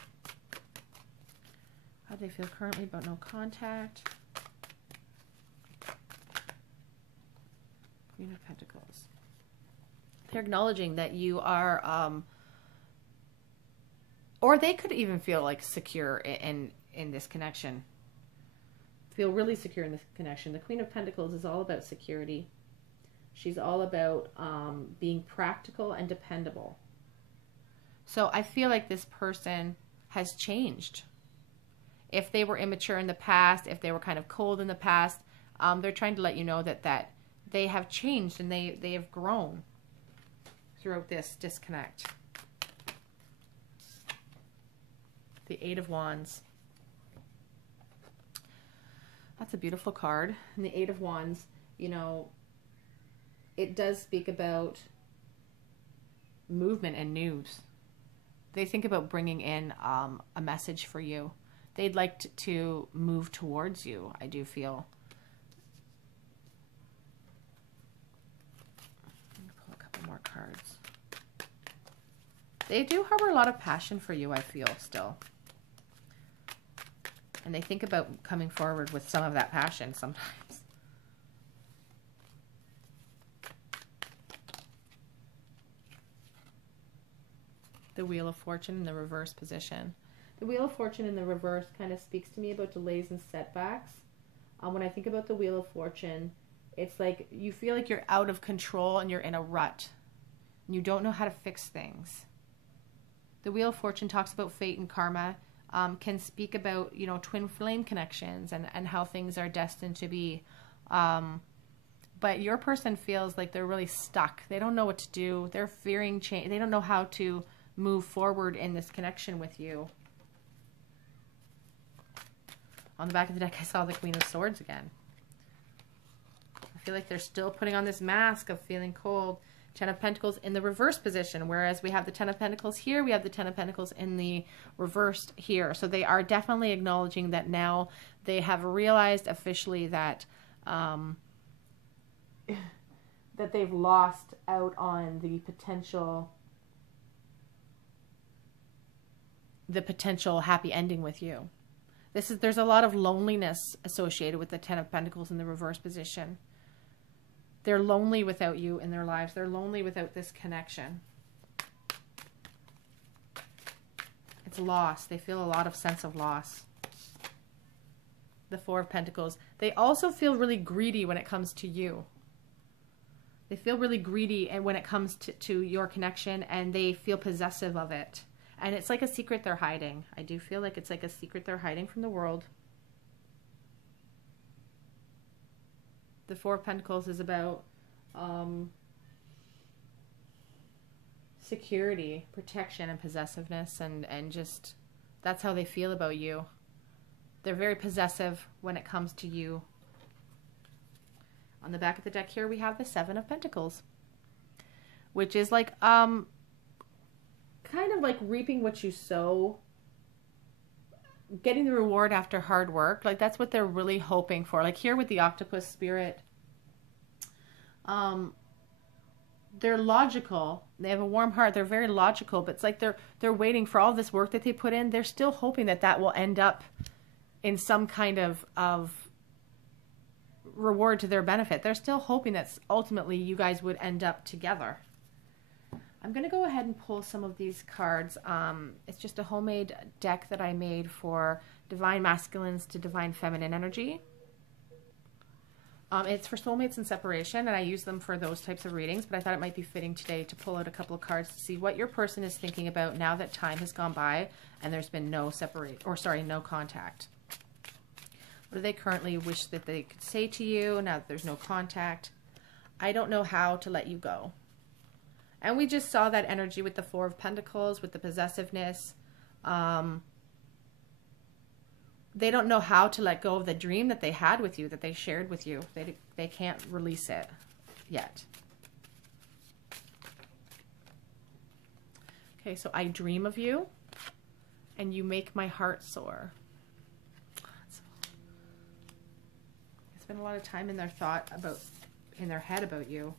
how do they feel currently about no contact? Queen of Pentacles. They're acknowledging that you are, or they could even feel like secure in this connection. Feel really secure in this connection. The Queen of Pentacles is all about security. She's all about being practical and dependable. So I feel like this person has changed. If they were immature in the past, if they were kind of cold in the past, they're trying to let you know that they have changed and they have grown throughout this disconnect. The Eight of Wands. That's a beautiful card. And the Eight of Wands, you know, it does speak about movement and news. They think about bringing in a message for you. They'd like to move towards you, I do feel. Let me pull a couple more cards. They do harbor a lot of passion for you, I feel, still. And they think about coming forward with some of that passion sometimes. The Wheel of Fortune in the reverse position. The Wheel of Fortune in the reverse kind of speaks to me about delays and setbacks. When I think about the Wheel of Fortune, it's like you feel like you're out of control and you're in a rut. And you don't know how to fix things. The Wheel of Fortune talks about fate and karma. Can speak about, you know, twin flame connections and how things are destined to be. But your person feels like they're really stuck. They don't know what to do. They're fearing change. They don't know how to move forward in this connection with you. On the back of the deck, I saw the Queen of Swords again. I feel like they're still putting on this mask of feeling cold. Ten of Pentacles in the reverse position, whereas we have the Ten of Pentacles here, we have the Ten of Pentacles in the reversed here. So they are definitely acknowledging that now they have realized officially that that they've lost out on the potential happy ending with you. There's a lot of loneliness associated with the Ten of Pentacles in the reverse position. They're lonely without you in their lives. They're lonely without this connection. It's loss. They feel a lot of sense of loss. The Four of Pentacles. They also feel really greedy when it comes to you. They feel really greedy and when it comes to your connection, and they feel possessive of it. And it's like a secret they're hiding. I do feel like it's like a secret they're hiding from the world. The Four of Pentacles is about security, protection, and possessiveness, and just that's how they feel about you. They're very possessive when it comes to you. On the back of the deck here, we have the Seven of Pentacles, which is like kind of like reaping what you sow, getting the reward after hard work. Like that's what they're really hoping for. Like here with the octopus spirit, they're logical. They have a warm heart. They're very logical, but it's like they're waiting for all this work that they put in. They're still hoping that will end up in some kind of reward to their benefit. They're still hoping that ultimately you guys would end up together. I'm going to go ahead and pull some of these cards. It's just a homemade deck that I made for Divine Masculines to Divine Feminine energy. It's for soulmates and separation, and I use them for those types of readings, but I thought it might be fitting today to pull out a couple of cards to see what your person is thinking about now that time has gone by and there's been no contact. What do they currently wish that they could say to you now that there's no contact? I don't know how to let you go. And we just saw that energy with the Four of Pentacles, with the possessiveness. They don't know how to let go of the dream that they had with you, that they shared with you. They can't release it yet. Okay, so I dream of you, and you make my heart soar. They spend a lot of time in their in their head about you.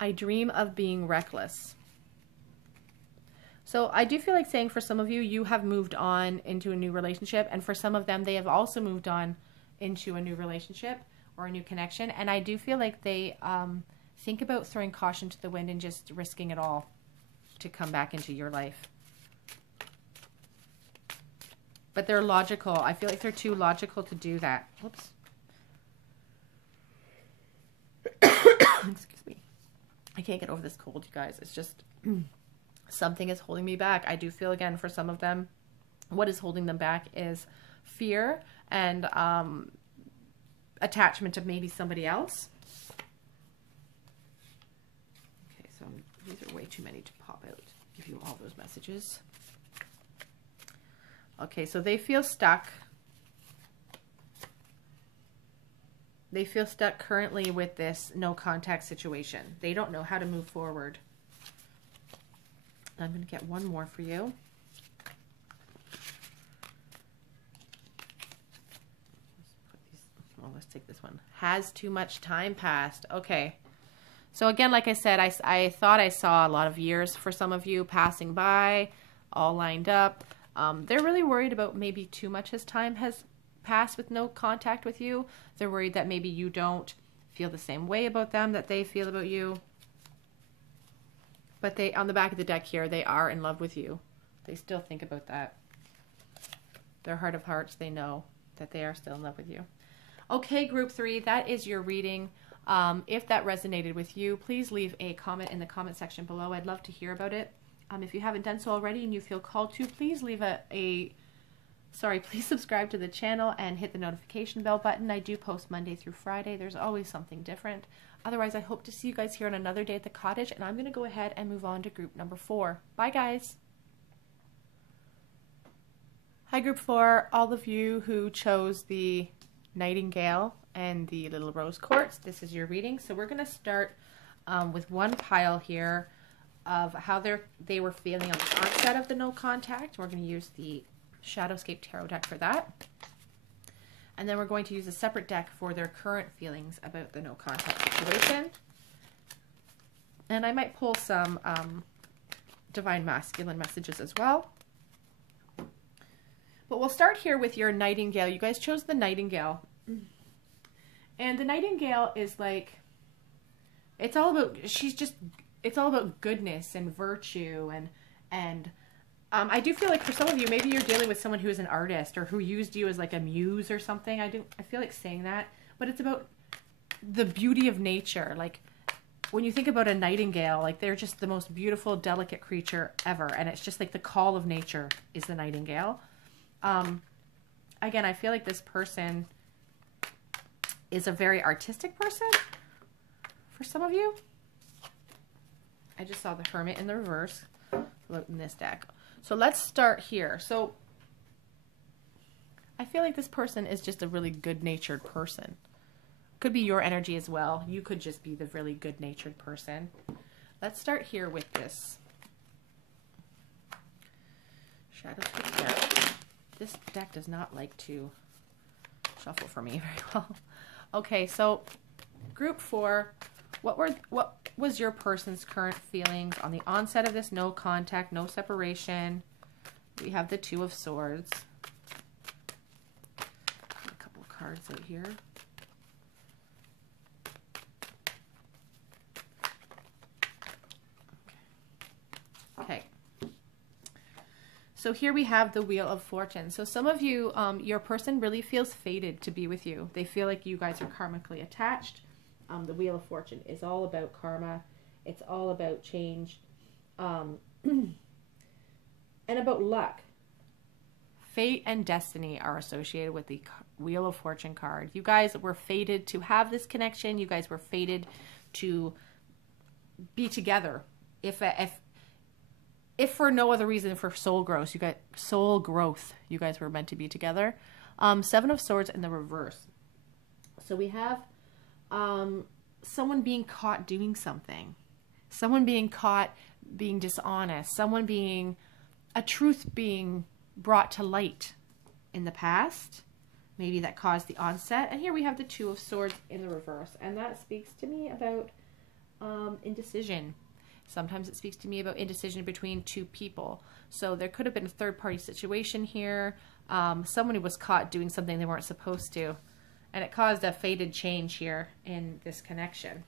I dream of being reckless. So I do feel like saying for some of you, you have moved on into a new relationship, and for some of them, they have also moved on into a new relationship or a new connection. And I do feel like they think about throwing caution to the wind and just risking it all to come back into your life. But they're logical. I feel like they're too logical to do that. Whoops. Excuse me. I can't get over this cold, you guys. It's just something is holding me back. I do feel, again, for some of them, what is holding them back is fear and attachment to maybe somebody else. Okay, so these are way too many to pop out. Give you all those messages. Okay, so they feel stuck. They feel stuck currently with this no contact situation. They don't know how to move forward. I'm going to get one more for you. Let's take this one. Has too much time passed. Okay. So again, like I said, I thought I saw a lot of years for some of you passing by, all lined up. They're really worried about maybe too much time has passed with no contact with you. They're worried that maybe you don't feel the same way about them that they feel about you. But they, on the back of the deck here, they are in love with you. They still think about that. Their heart of hearts, they know that they are still in love with you. Okay, group 3, that is your reading. If that resonated with you, please leave a comment in the comment section below. I'd love to hear about it. If you haven't done so already and you feel called to, please leave please subscribe to the channel and hit the notification bell button. I do post Monday through Friday. There's always something different. Otherwise, I hope to see you guys here on another day at the cottage, and I'm going to go ahead and move on to group number 4. Bye, guys. Hi, group 4. All of you who chose the Nightingale and the Little Rose Quartz, this is your reading. So we're going to start with one pile here of how they were feeling on the onset of the no contact. We're going to use the Shadowscape Tarot deck for that. And then we're going to use a separate deck for their current feelings about the no contact situation. And I might pull some Divine Masculine messages as well. But we'll start here with your Nightingale. You guys chose the Nightingale. And the Nightingale is like, it's all about, it's all about goodness and virtue and I do feel like for some of you, maybe you're dealing with someone who is an artist or who used you as like a muse or something. I feel like saying that, but it's about the beauty of nature. Like when you think about a nightingale, like they're just the most beautiful, delicate creature ever. And it's just like the call of nature is the nightingale. Again, I feel like this person is a very artistic person for some of you. I just saw the Hermit in the reverse in this deck. So let's start here. So I feel like this person is just a really good-natured person. Could be your energy as well. You could just be the really good-natured person. Let's start here with this Shadowscapes deck. This deck does not like to shuffle for me very well. Okay, so group 4, what was your person's current feelings on the onset of this no contact, no separation? We have the Two of Swords. A couple of cards out here. Okay. So here we have the Wheel of Fortune. So some of you, your person really feels fated to be with you. They feel like you guys are karmically attached. The Wheel of Fortune is all about karma. It's all about change. And about luck. Fate and destiny are associated with Wheel of Fortune card. You guys were fated to have this connection. You guys were fated to be together. If for no other reason, for soul growth, you guys were meant to be together. Seven of Swords in the reverse. So we have someone being caught doing something. Someone being caught being dishonest. Someone being, a truth being brought to light in the past. Maybe that caused the onset. And here we have the Two of Swords in the reverse. And that speaks to me about indecision. Sometimes it speaks to me about indecision between two people. So there could have been a third-party situation here. Someone who was caught doing something they weren't supposed to. And it caused a fated change here in this connection.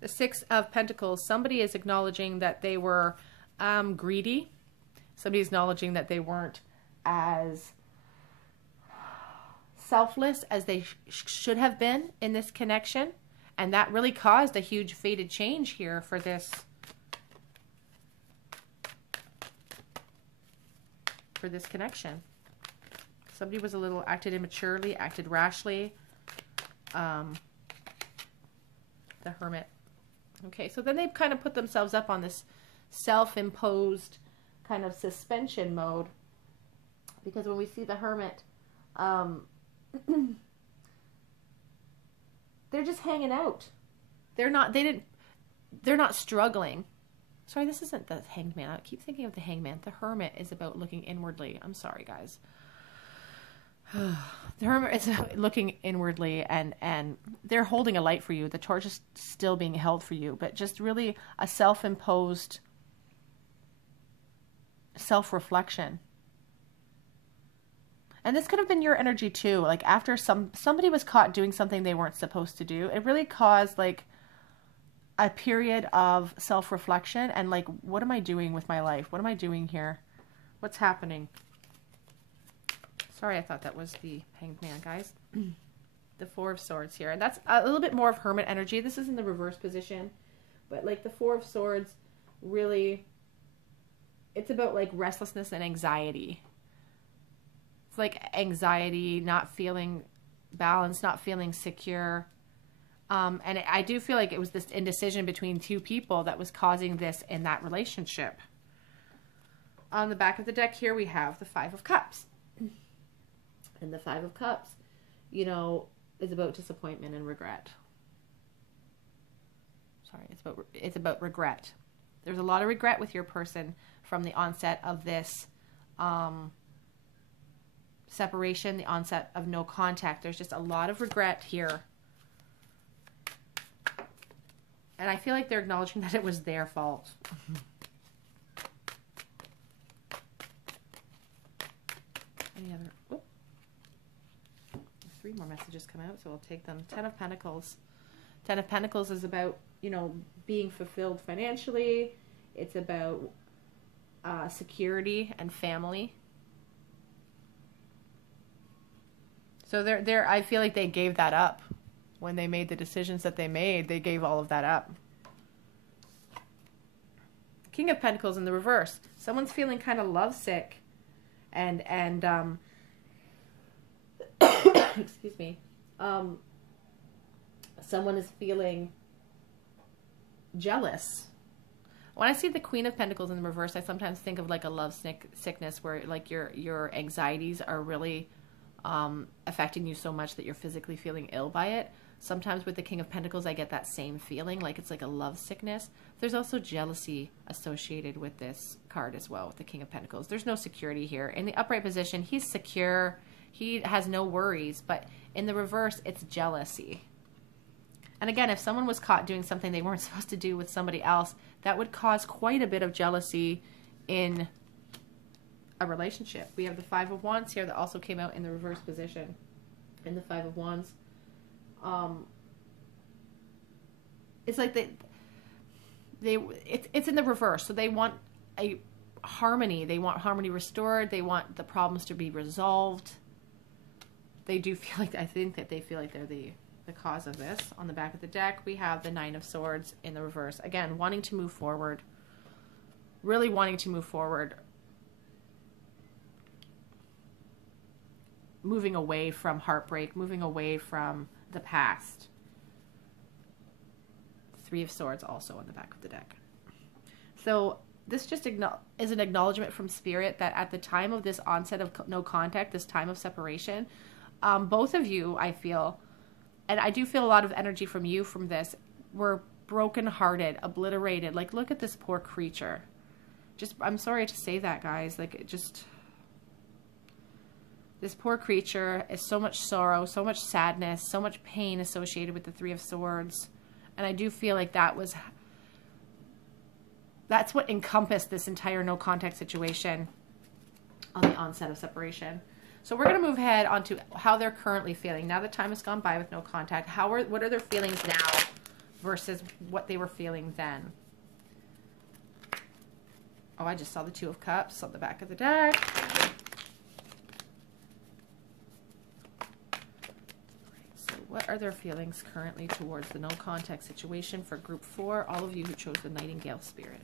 The Six of Pentacles. Somebody is acknowledging that they were greedy. Somebody's acknowledging that they weren't as selfless as they should have been in this connection. And that really caused a huge fated change here for this. For this connection. Somebody was a little, acted immaturely, acted rashly. The Hermit. Okay, so then they've kind of put themselves up on this self-imposed kind of suspension mode. Because when we see the Hermit, they're just hanging out. They're not struggling. Sorry, this isn't the Hanged Man. I keep thinking of the Hanged Man. The Hermit is about looking inwardly. I'm sorry, guys. The Hermit is looking inwardly, and they're holding a light for you. The torch is still being held for you, but just really a self-imposed self-reflection. And this could have been your energy too. Like after somebody was caught doing something they weren't supposed to do, it really caused like a period of self-reflection and like, what am I doing with my life? What am I doing here? What's happening? Sorry, I thought that was the Hanged Man, guys. The Four of Swords here. And that's a little bit more of Hermit energy. This is in the reverse position. But like the Four of Swords, really, it's about like restlessness and anxiety. It's like anxiety, not feeling balanced, not feeling secure. And I do feel like it was this indecision between two people that was causing this in that relationship. On the back of the deck here, we have the Five of Cups. And the Five of Cups, you know, is about disappointment and regret. Sorry, it's about regret. There's a lot of regret with your person from the onset of this separation, the onset of no contact. There's just a lot of regret here. And I feel like they're acknowledging that it was their fault. Any other? Whoop. Three more messages come out, so I'll take them. Ten of Pentacles. Ten of Pentacles is about, you know, being fulfilled financially. It's about security and family. So I feel like they gave that up. When they made the decisions that they made, they gave all of that up. King of Pentacles in the reverse. Someone's feeling kind of lovesick. And excuse me. Someone is feeling jealous. When I see the Queen of Pentacles in the reverse, I sometimes think of like a love sickness where like your anxieties are really affecting you so much that you're physically feeling ill by it. Sometimes with the King of Pentacles, I get that same feeling, like it's like a love sickness. There's also jealousy associated with this card as well, with the King of Pentacles. There's no security here. In the upright position, he's secure. He has no worries, but in the reverse, it's jealousy. And again, if someone was caught doing something they weren't supposed to do with somebody else, that would cause quite a bit of jealousy in a relationship. We have the Five of Wands here that also came out in the reverse position. In the Five of Wands, it's like it's in the reverse. So they want a harmony. They want harmony restored. They want the problems to be resolved. They do feel like, I think that they feel like they're the cause of this. On the back of the deck, we have the Nine of Swords in the reverse. Again, wanting to move forward. Really wanting to move forward. moving away from heartbreak, moving away from the past. Three of Swords also on the back of the deck. So this just is an acknowledgement from Spirit that at the time of this onset of no contact, this time of separation, both of you, I feel, and I do feel a lot of energy from you from this, were brokenhearted, obliterated. Like, look at this poor creature. Just, I'm sorry to say that, guys. Like, it just, this poor creature is so much sorrow, so much sadness, so much pain associated with the Three of Swords. And I do feel like that's what encompassed this entire no contact situation on the onset of separation. So we're going to move ahead onto how they're currently feeling. Now that time has gone by with no contact, what are their feelings now versus what they were feeling then? Oh, I just saw the Two of Cups on the back of the deck. So what are their feelings currently towards the no contact situation for group 4, all of you who chose the Nightingale Spirit?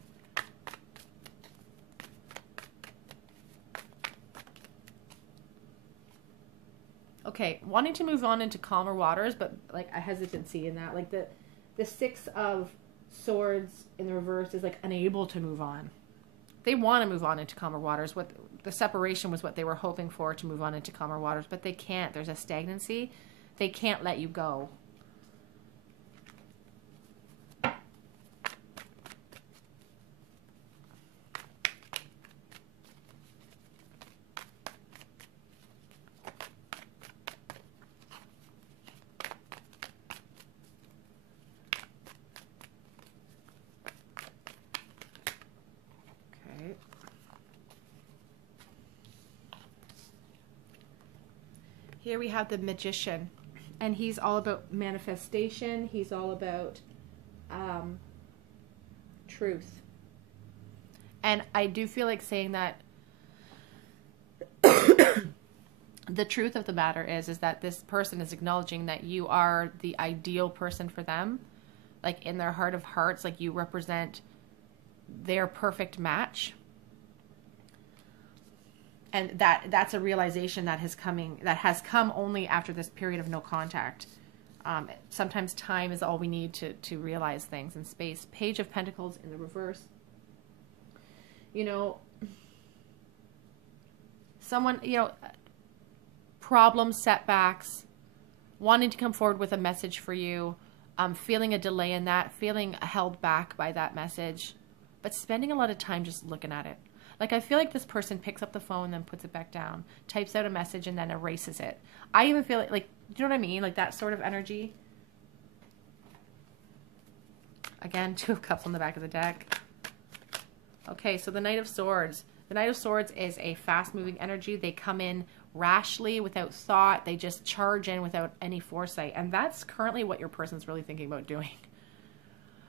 Okay, wanting to move on into calmer waters, but like a hesitancy in that. Like the Six of Swords in the reverse is like unable to move on. They want to move on into calmer waters. What the separation was what they were hoping for, to move on into calmer waters, but they can't. There's a stagnancy. They can't let you go. Here we have the Magician, and he's all about manifestation. He's all about truth. And I do feel like saying that the truth of the matter is that this person is acknowledging that you are the ideal person for them. Like, in their heart of hearts, like, you represent their perfect match. And that's a realization that has come only after this period of no contact. Sometimes time is all we need to realize things in space. Page of Pentacles in the reverse. You know, someone, you know, problems, setbacks, wanting to come forward with a message for you, feeling a delay in that, feeling held back by that message, but spending a lot of time just looking at it. Like, I feel like this person picks up the phone, then puts it back down, types out a message, and then erases it. I even feel like, you know what I mean? Like, that sort of energy. Again, Two of Cups on the back of the deck. Okay, so the Knight of Swords. The Knight of Swords is a fast-moving energy. They come in rashly, without thought. They just charge in without any foresight. And that's currently what your person's really thinking about doing.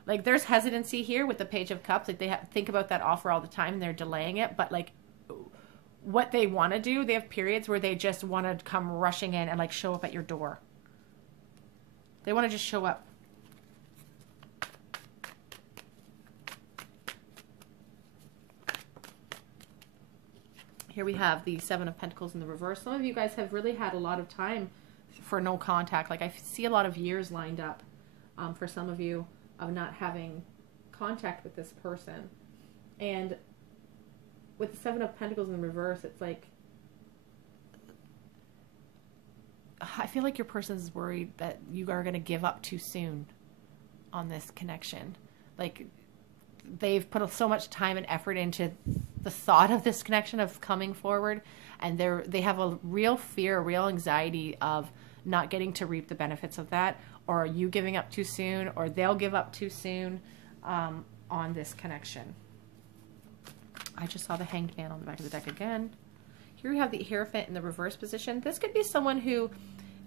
Like, there's hesitancy here with the Page of Cups. Like, they think about that offer all the time, and they're delaying it. But, like, what they want to do, they have periods where they just want to come rushing in and, like, show up at your door. They want to just show up. Here we have the Seven of Pentacles in the reverse. Some of you guys have really had a lot of time for no contact. Like, I see a lot of years lined up for some of you of not having contact with this person. And with the Seven of Pentacles in the reverse, it's like, I feel like your person's worried that you are going to give up too soon on this connection. Like, they've put so much time and effort into the thought of this connection, of coming forward, and they have a real fear, a real anxiety of not getting to reap the benefits of that, or you giving up too soon, or they'll give up too soon on this connection. I just saw the Hanged Man on the back of the deck again. Here we have the Hierophant in the reverse position. This could be someone who,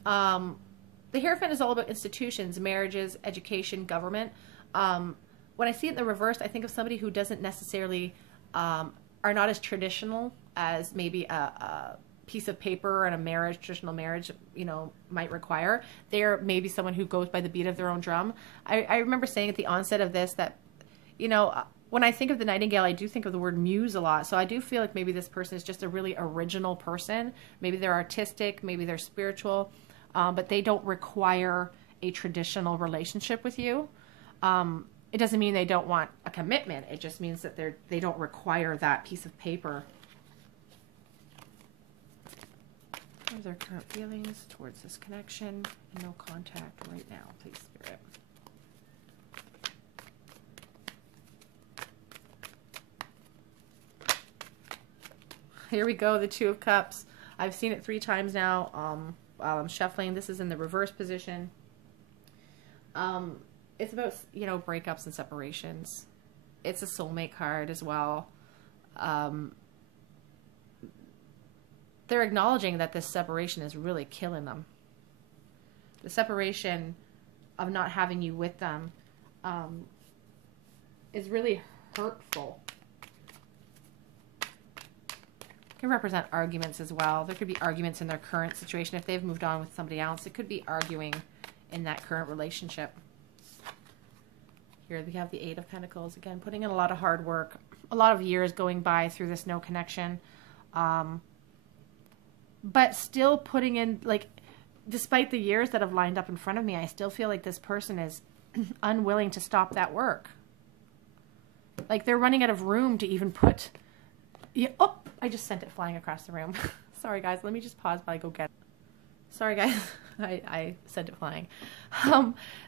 the Hierophant is all about institutions, marriages, education, government. When I see it in the reverse, I think of somebody who doesn't necessarily, are not as traditional as maybe a piece of paper and a marriage, traditional marriage, you know, might require. They're maybe someone who goes by the beat of their own drum. I remember saying at the onset of this that, you know, when I think of the Nightingale, I do think of the word muse a lot. So I do feel like maybe this person is just a really original person. Maybe they're artistic, maybe they're spiritual, but they don't require a traditional relationship with you. It doesn't mean they don't want a commitment. It just means that they don't require that piece of paper. What are their current feelings towards this connection? No contact right now, please, Spirit. Here we go, the Two of Cups. I've seen it 3 times now while I'm shuffling. This is in the reverse position. It's about, you know, breakups and separations. It's a soulmate card as well. They're acknowledging that this separation is really killing them. The separation of not having you with them is really hurtful. Can represent arguments as well. There could be arguments in their current situation. If they've moved on with somebody else, it could be arguing in that current relationship. Here we have the Eight of Pentacles. Again, putting in a lot of hard work, a lot of years going by through this no connection. But still putting in, like, despite the years that have lined up in front of me, I still feel like this person is unwilling to stop that work. Like they're running out of room to even put... Yeah, oh, I just sent it flying across the room. Sorry, guys. Let me just pause while I go get it. Sorry, guys. I sent it flying.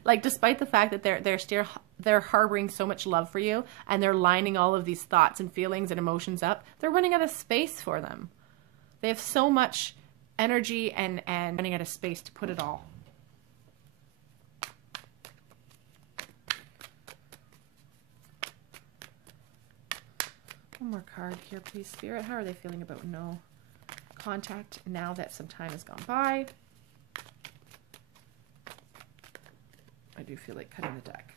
Like, despite the fact that they're harboring so much love for you, and they're lining all of these thoughts and feelings and emotions up, they're running out of space for them. They have so much energy and running out of space to put it all. One more card here, please, Spirit. How are they feeling about no contact now that some time has gone by? I do feel like cutting the deck.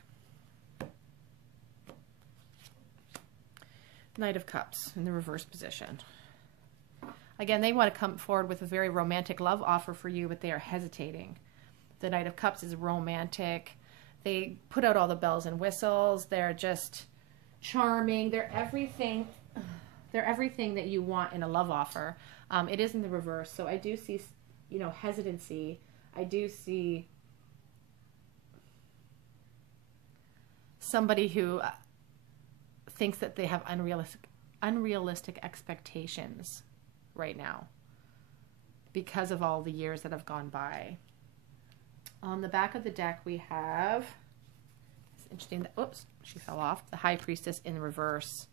Knight of Cups in the reverse position. Again, they want to come forward with a very romantic love offer for you, but they are hesitating. The Knight of Cups is romantic. They put out all the bells and whistles. They're just charming. They're everything. They're everything that you want in a love offer. It is in the reverse. So I do see, you know, hesitancy. I do see somebody who thinks that they have unrealistic expectations right now because of all the years that have gone by. On the back of the deck we have, it's interesting that, oops, she fell off, the High Priestess in reverse.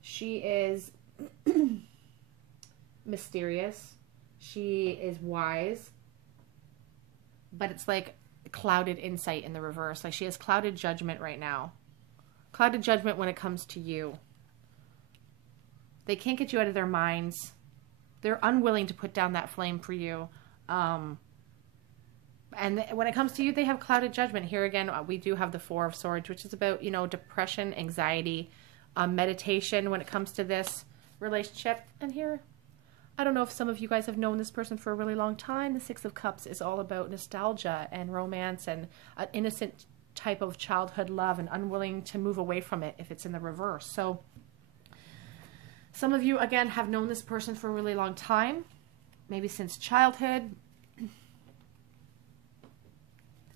She is mysterious. She is wise, but it's like clouded insight in the reverse. Like she has clouded judgment right now. Clouded judgment when it comes to you. They can't get you out of their minds. They're unwilling to put down that flame for you. And when it comes to you, they have clouded judgment. Here again, we do have the Four of Swords, which is about, you know, depression, anxiety, meditation when it comes to this relationship. And here, I don't know if some of you guys have known this person for a really long time. The Six of Cups is all about nostalgia and romance and an innocent type of childhood love and unwilling to move away from it if it's in the reverse. So some of you, again, have known this person for a really long time, maybe since childhood.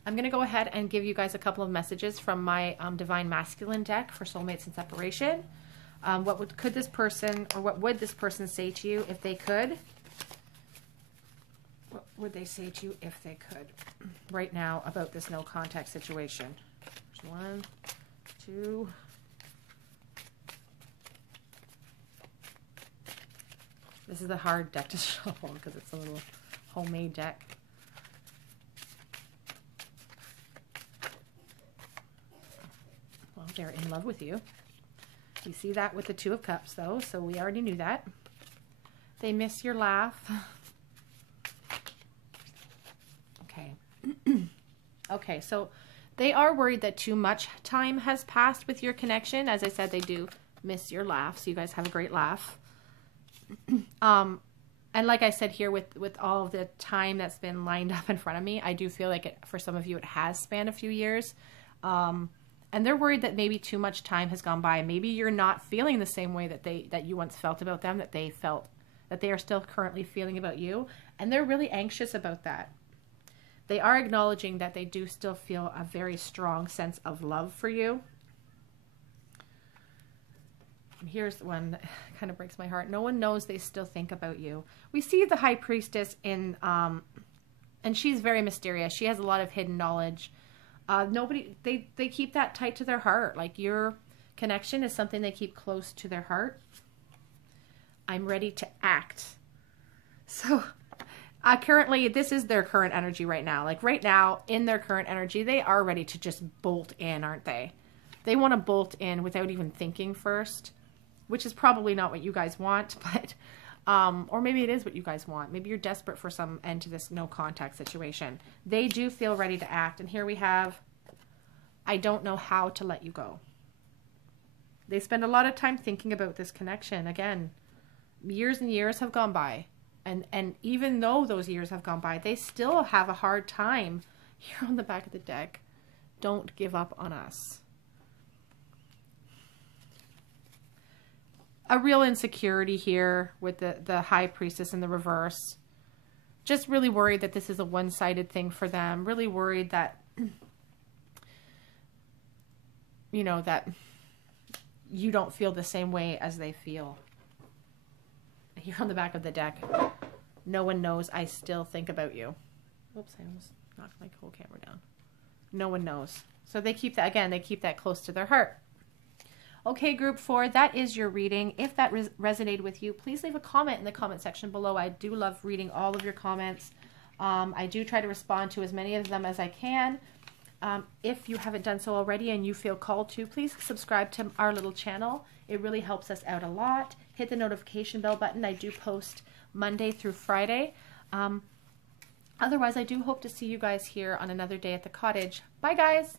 I'm going to go ahead and give you guys a couple of messages from my Divine Masculine deck for soulmates and separation. What would this person say to you if they could? What would they say to you if they could right now about this no contact situation? There's 1, 2. This is a hard deck to shuffle because it's a little homemade deck. Well, they're in love with you. You see that with the Two of Cups, though, so we already knew that. They miss your laugh. Okay. Okay, so they are worried that too much time has passed with your connection. As I said, they do miss your laugh, so you guys have a great laugh. And like I said here, with all of the time that's been lined up in front of me, I do feel like for some of you it has spanned a few years. And they're worried that maybe too much time has gone by. Maybe you're not feeling the same way that you once felt about them, that they are still currently feeling about you. And they're really anxious about that. They are acknowledging that they do still feel a very strong sense of love for you. And here's the one that kind of breaks my heart. No one knows they still think about you. We see the High Priestess in, and she's very mysterious. She has a lot of hidden knowledge. They keep that tight to their heart. Like, your connection is something they keep close to their heart. I'm ready to act. So currently, this is their current energy right now. Like, right now, in their current energy, they are ready to just bolt in, aren't they? They want to bolt in without even thinking first, which is probably not what you guys want, but or maybe it is what you guys want. Maybe you're desperate for some end to this no contact situation. They do feel ready to act. And here we have, I don't know how to let you go. They spend a lot of time thinking about this connection. Again, years and years have gone by. And even though those years have gone by, they still have a hard time. Here on the back of the deck, don't give up on us. A real insecurity here with the High Priestess in the reverse. Just really worried that this is a one-sided thing for them. Really worried that, you know, that you don't feel the same way as they feel. Here on the back of the deck, no one knows I still think about you. Oops, I almost knocked my whole camera down. No one knows. So they keep that, again, they keep that close to their heart. Okay, group 4, that is your reading. If that resonated with you, please leave a comment in the comment section below. I do love reading all of your comments. I do try to respond to as many of them as I can. If you haven't done so already and you feel called to, please subscribe to our little channel. It really helps us out a lot. Hit the notification bell button. I do post Monday through Friday. Otherwise, I do hope to see you guys here on another day at the cottage. Bye, guys.